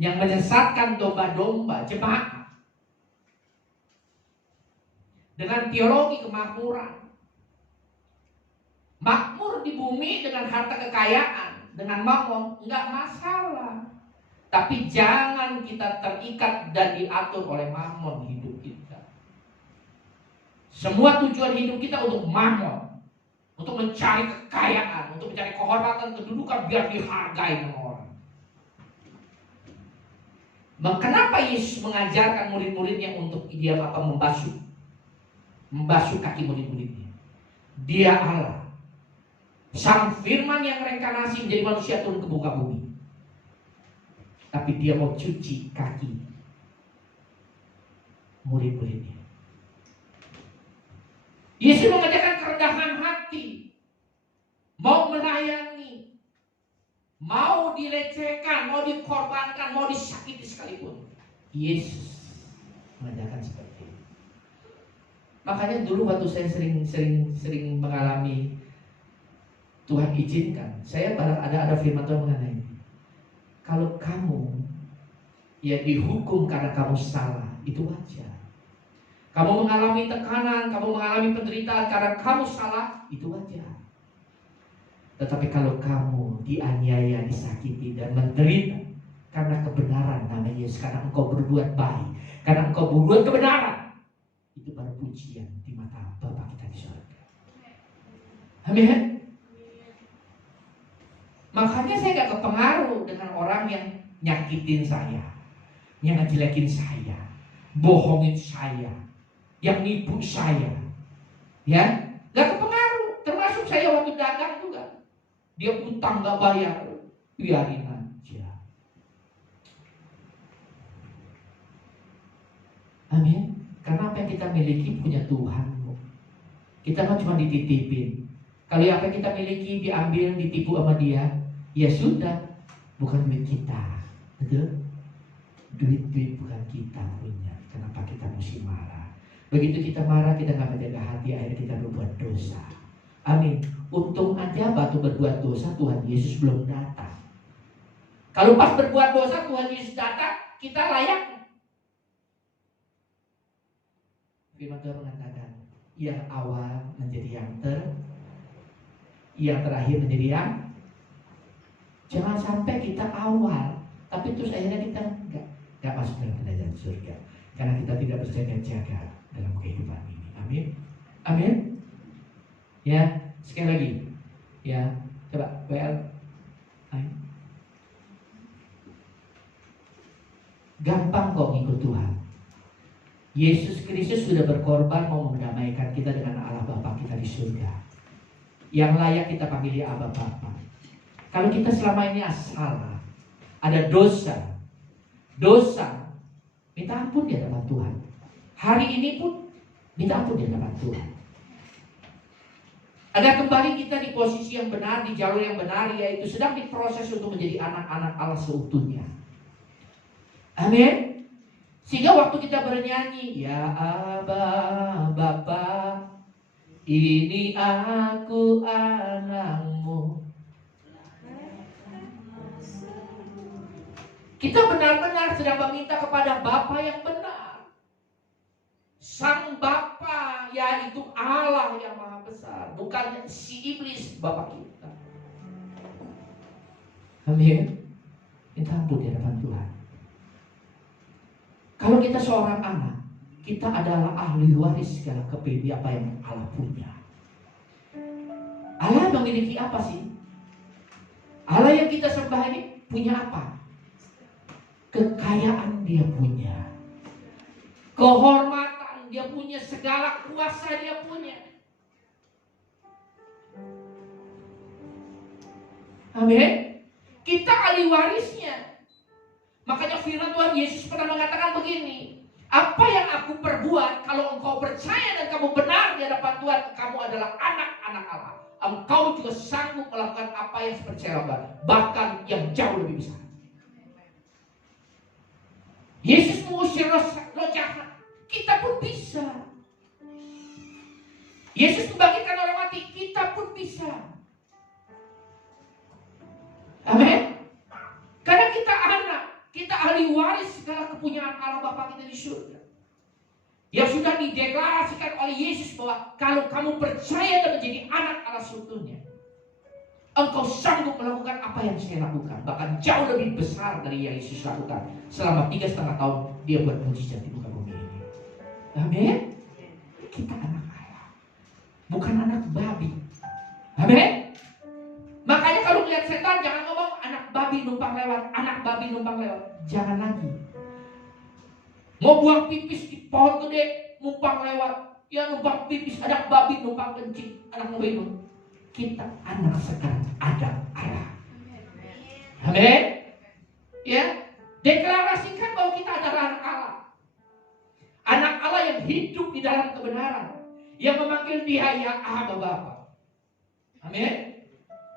yang menyesatkan domba-domba jemaat dengan teologi kemakmuran. Makmur di bumi dengan harta kekayaan, dengan mamon, enggak masalah. Tapi jangan kita terikat dan diatur oleh mamon hidup kita. Semua tujuan hidup kita untuk mamon, untuk mencari kekayaan, untuk mencari kehormatan, kedudukan biar dihargai sama orang. Kenapa Yesus mengajarkan murid-muridnya untuk dia membasuh kaki murid-muridnya? Dia Allah, Sang Firman yang reinkarnasi menjadi manusia turun ke muka bumi. Tapi dia mau cuci kaki murid-muridnya. Yesus mengajarkan kerendahan hati, mau melayani, mau dilecehkan, mau dikorbankan, mau disakiti sekalipun. Yesus mengajarkan seperti itu. Makanya dulu waktu saya sering mengalami, Tuhan izinkan, saya ada firman Tuhan mengenai, kalau kamu ya dihukum karena kamu salah, itu wajar. Kamu mengalami tekanan, kamu mengalami penderitaan karena kamu salah, itu wajar. Tetapi kalau kamu dianiaya, disakiti dan menderita karena kebenaran namanya Yesus, karena engkau berbuat baik, karena engkau berbuat kebenaran, itu baru pujian di mata Bapa kita di surga. Amin. Makanya saya gak kepengaruh dengan orang yang nyakitin saya, yang ngejelekin saya, bohongin saya, yang nipu saya, ya, gak kepengaruh. Termasuk saya waktu dagang juga, dia utang gak bayar, biarin aja. Amin. Karena apa yang kita miliki punya Tuhan. Kita kan cuma dititipin. Kalau apa yang kita miliki diambil, ditipu sama dia, ya sudah, bukan duit kita, betul? Duit bukan kita punya. Kenapa kita mesti marah? Begitu kita marah, kita nggak menjaga hati, akhirnya kita berbuat dosa. Amin. Untung aja waktu berbuat dosa Tuhan Yesus belum datang. Kalau pas berbuat dosa Tuhan Yesus datang, kita layak. Firman Tuhan mengatakan, yang awal menjadi yang terakhir menjadi yang. Jangan sampai kita awal, tapi terus akhirnya kita nggak masuk dalam kerajaan surga, karena kita tidak berjaga-jaga dalam kehidupan ini. Amin. Amin. Ya, sekali lagi. Ya, coba WL. Ayo. Gampang kok ngikut Tuhan. Yesus Kristus sudah berkorban mau mendamaikan kita dengan Allah Bapa kita di surga, yang layak kita panggil ya Abba Bapa. Kalau kita selama ini salah, ada dosa, minta ampun di hadapan Tuhan. Hari ini pun minta ampun di hadapan Tuhan. Agar kembali kita di posisi yang benar, di jalur yang benar, yaitu sedang diproses untuk menjadi anak-anak Allah seutuhnya. Amin. Sehingga waktu kita bernyanyi, ya Abba Bapa, ini aku anakmu, kita benar-benar sedang meminta kepada Bapa yang benar. Sang Bapa, yaitu Allah yang maha besar, bukan si iblis Bapa kita. Amin. Minta ampun di hadapan Tuhan. Kalau kita seorang anak, kita adalah ahli waris segala kebenaran apa yang Allah punya. Allah memiliki apa sih? Allah yang kita sembah ini punya apa? Kekayaan dia punya, kehormatan dia punya, segala kuasa dia punya. Amin. Kita ahli warisnya. Makanya firman Tuhan Yesus pernah mengatakan begini, apa yang aku perbuat, kalau engkau percaya dan kamu benar di hadapan Tuhan, kamu adalah anak-anak Allah. Engkau juga sanggup melakukan apa yang seperti saya lakukan, bahkan yang jauh lebih besar. Amin. Karena kita anak, kita ahli waris segala kepunyaan Allah Bapa kita di surga. Yang sudah dideklarasikan oleh Yesus bahwa kalau kamu percaya dan menjadi anak Allah seutuhnya, engkau sanggup melakukan apa yang saya lakukan. Bahkan jauh lebih besar dari yang Yesus lakukan. Selama 3,5 tahun dia buat mujizat di muka bumi ini. Amin. Kita anak Allah, bukan anak babi. Amin. Makanya kalau lihat setan jangan ngomong anak babi numpang lewat, anak babi numpang lewat. Jangan lagi. Mau buang pipis di pohon gede, numpang lewat. Ya numpang pipis, anak babi numpang kencing, anak babi. Kita anak sekarang ada Allah. Amin. Ya, deklarasikan bahwa kita adalah anak Allah. Anak Allah yang hidup di dalam kebenaran, yang memanggil dia ya Abba Bapa. Amin.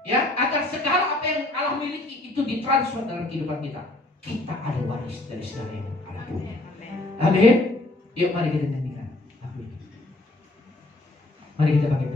Ya, agar segala apa yang Allah miliki itu ditransfer dalam kehidupan kita. Kita ada waris dari segala yang Allah punya. Amin. Yuk mari kita nyanyikan. Mari kita pakai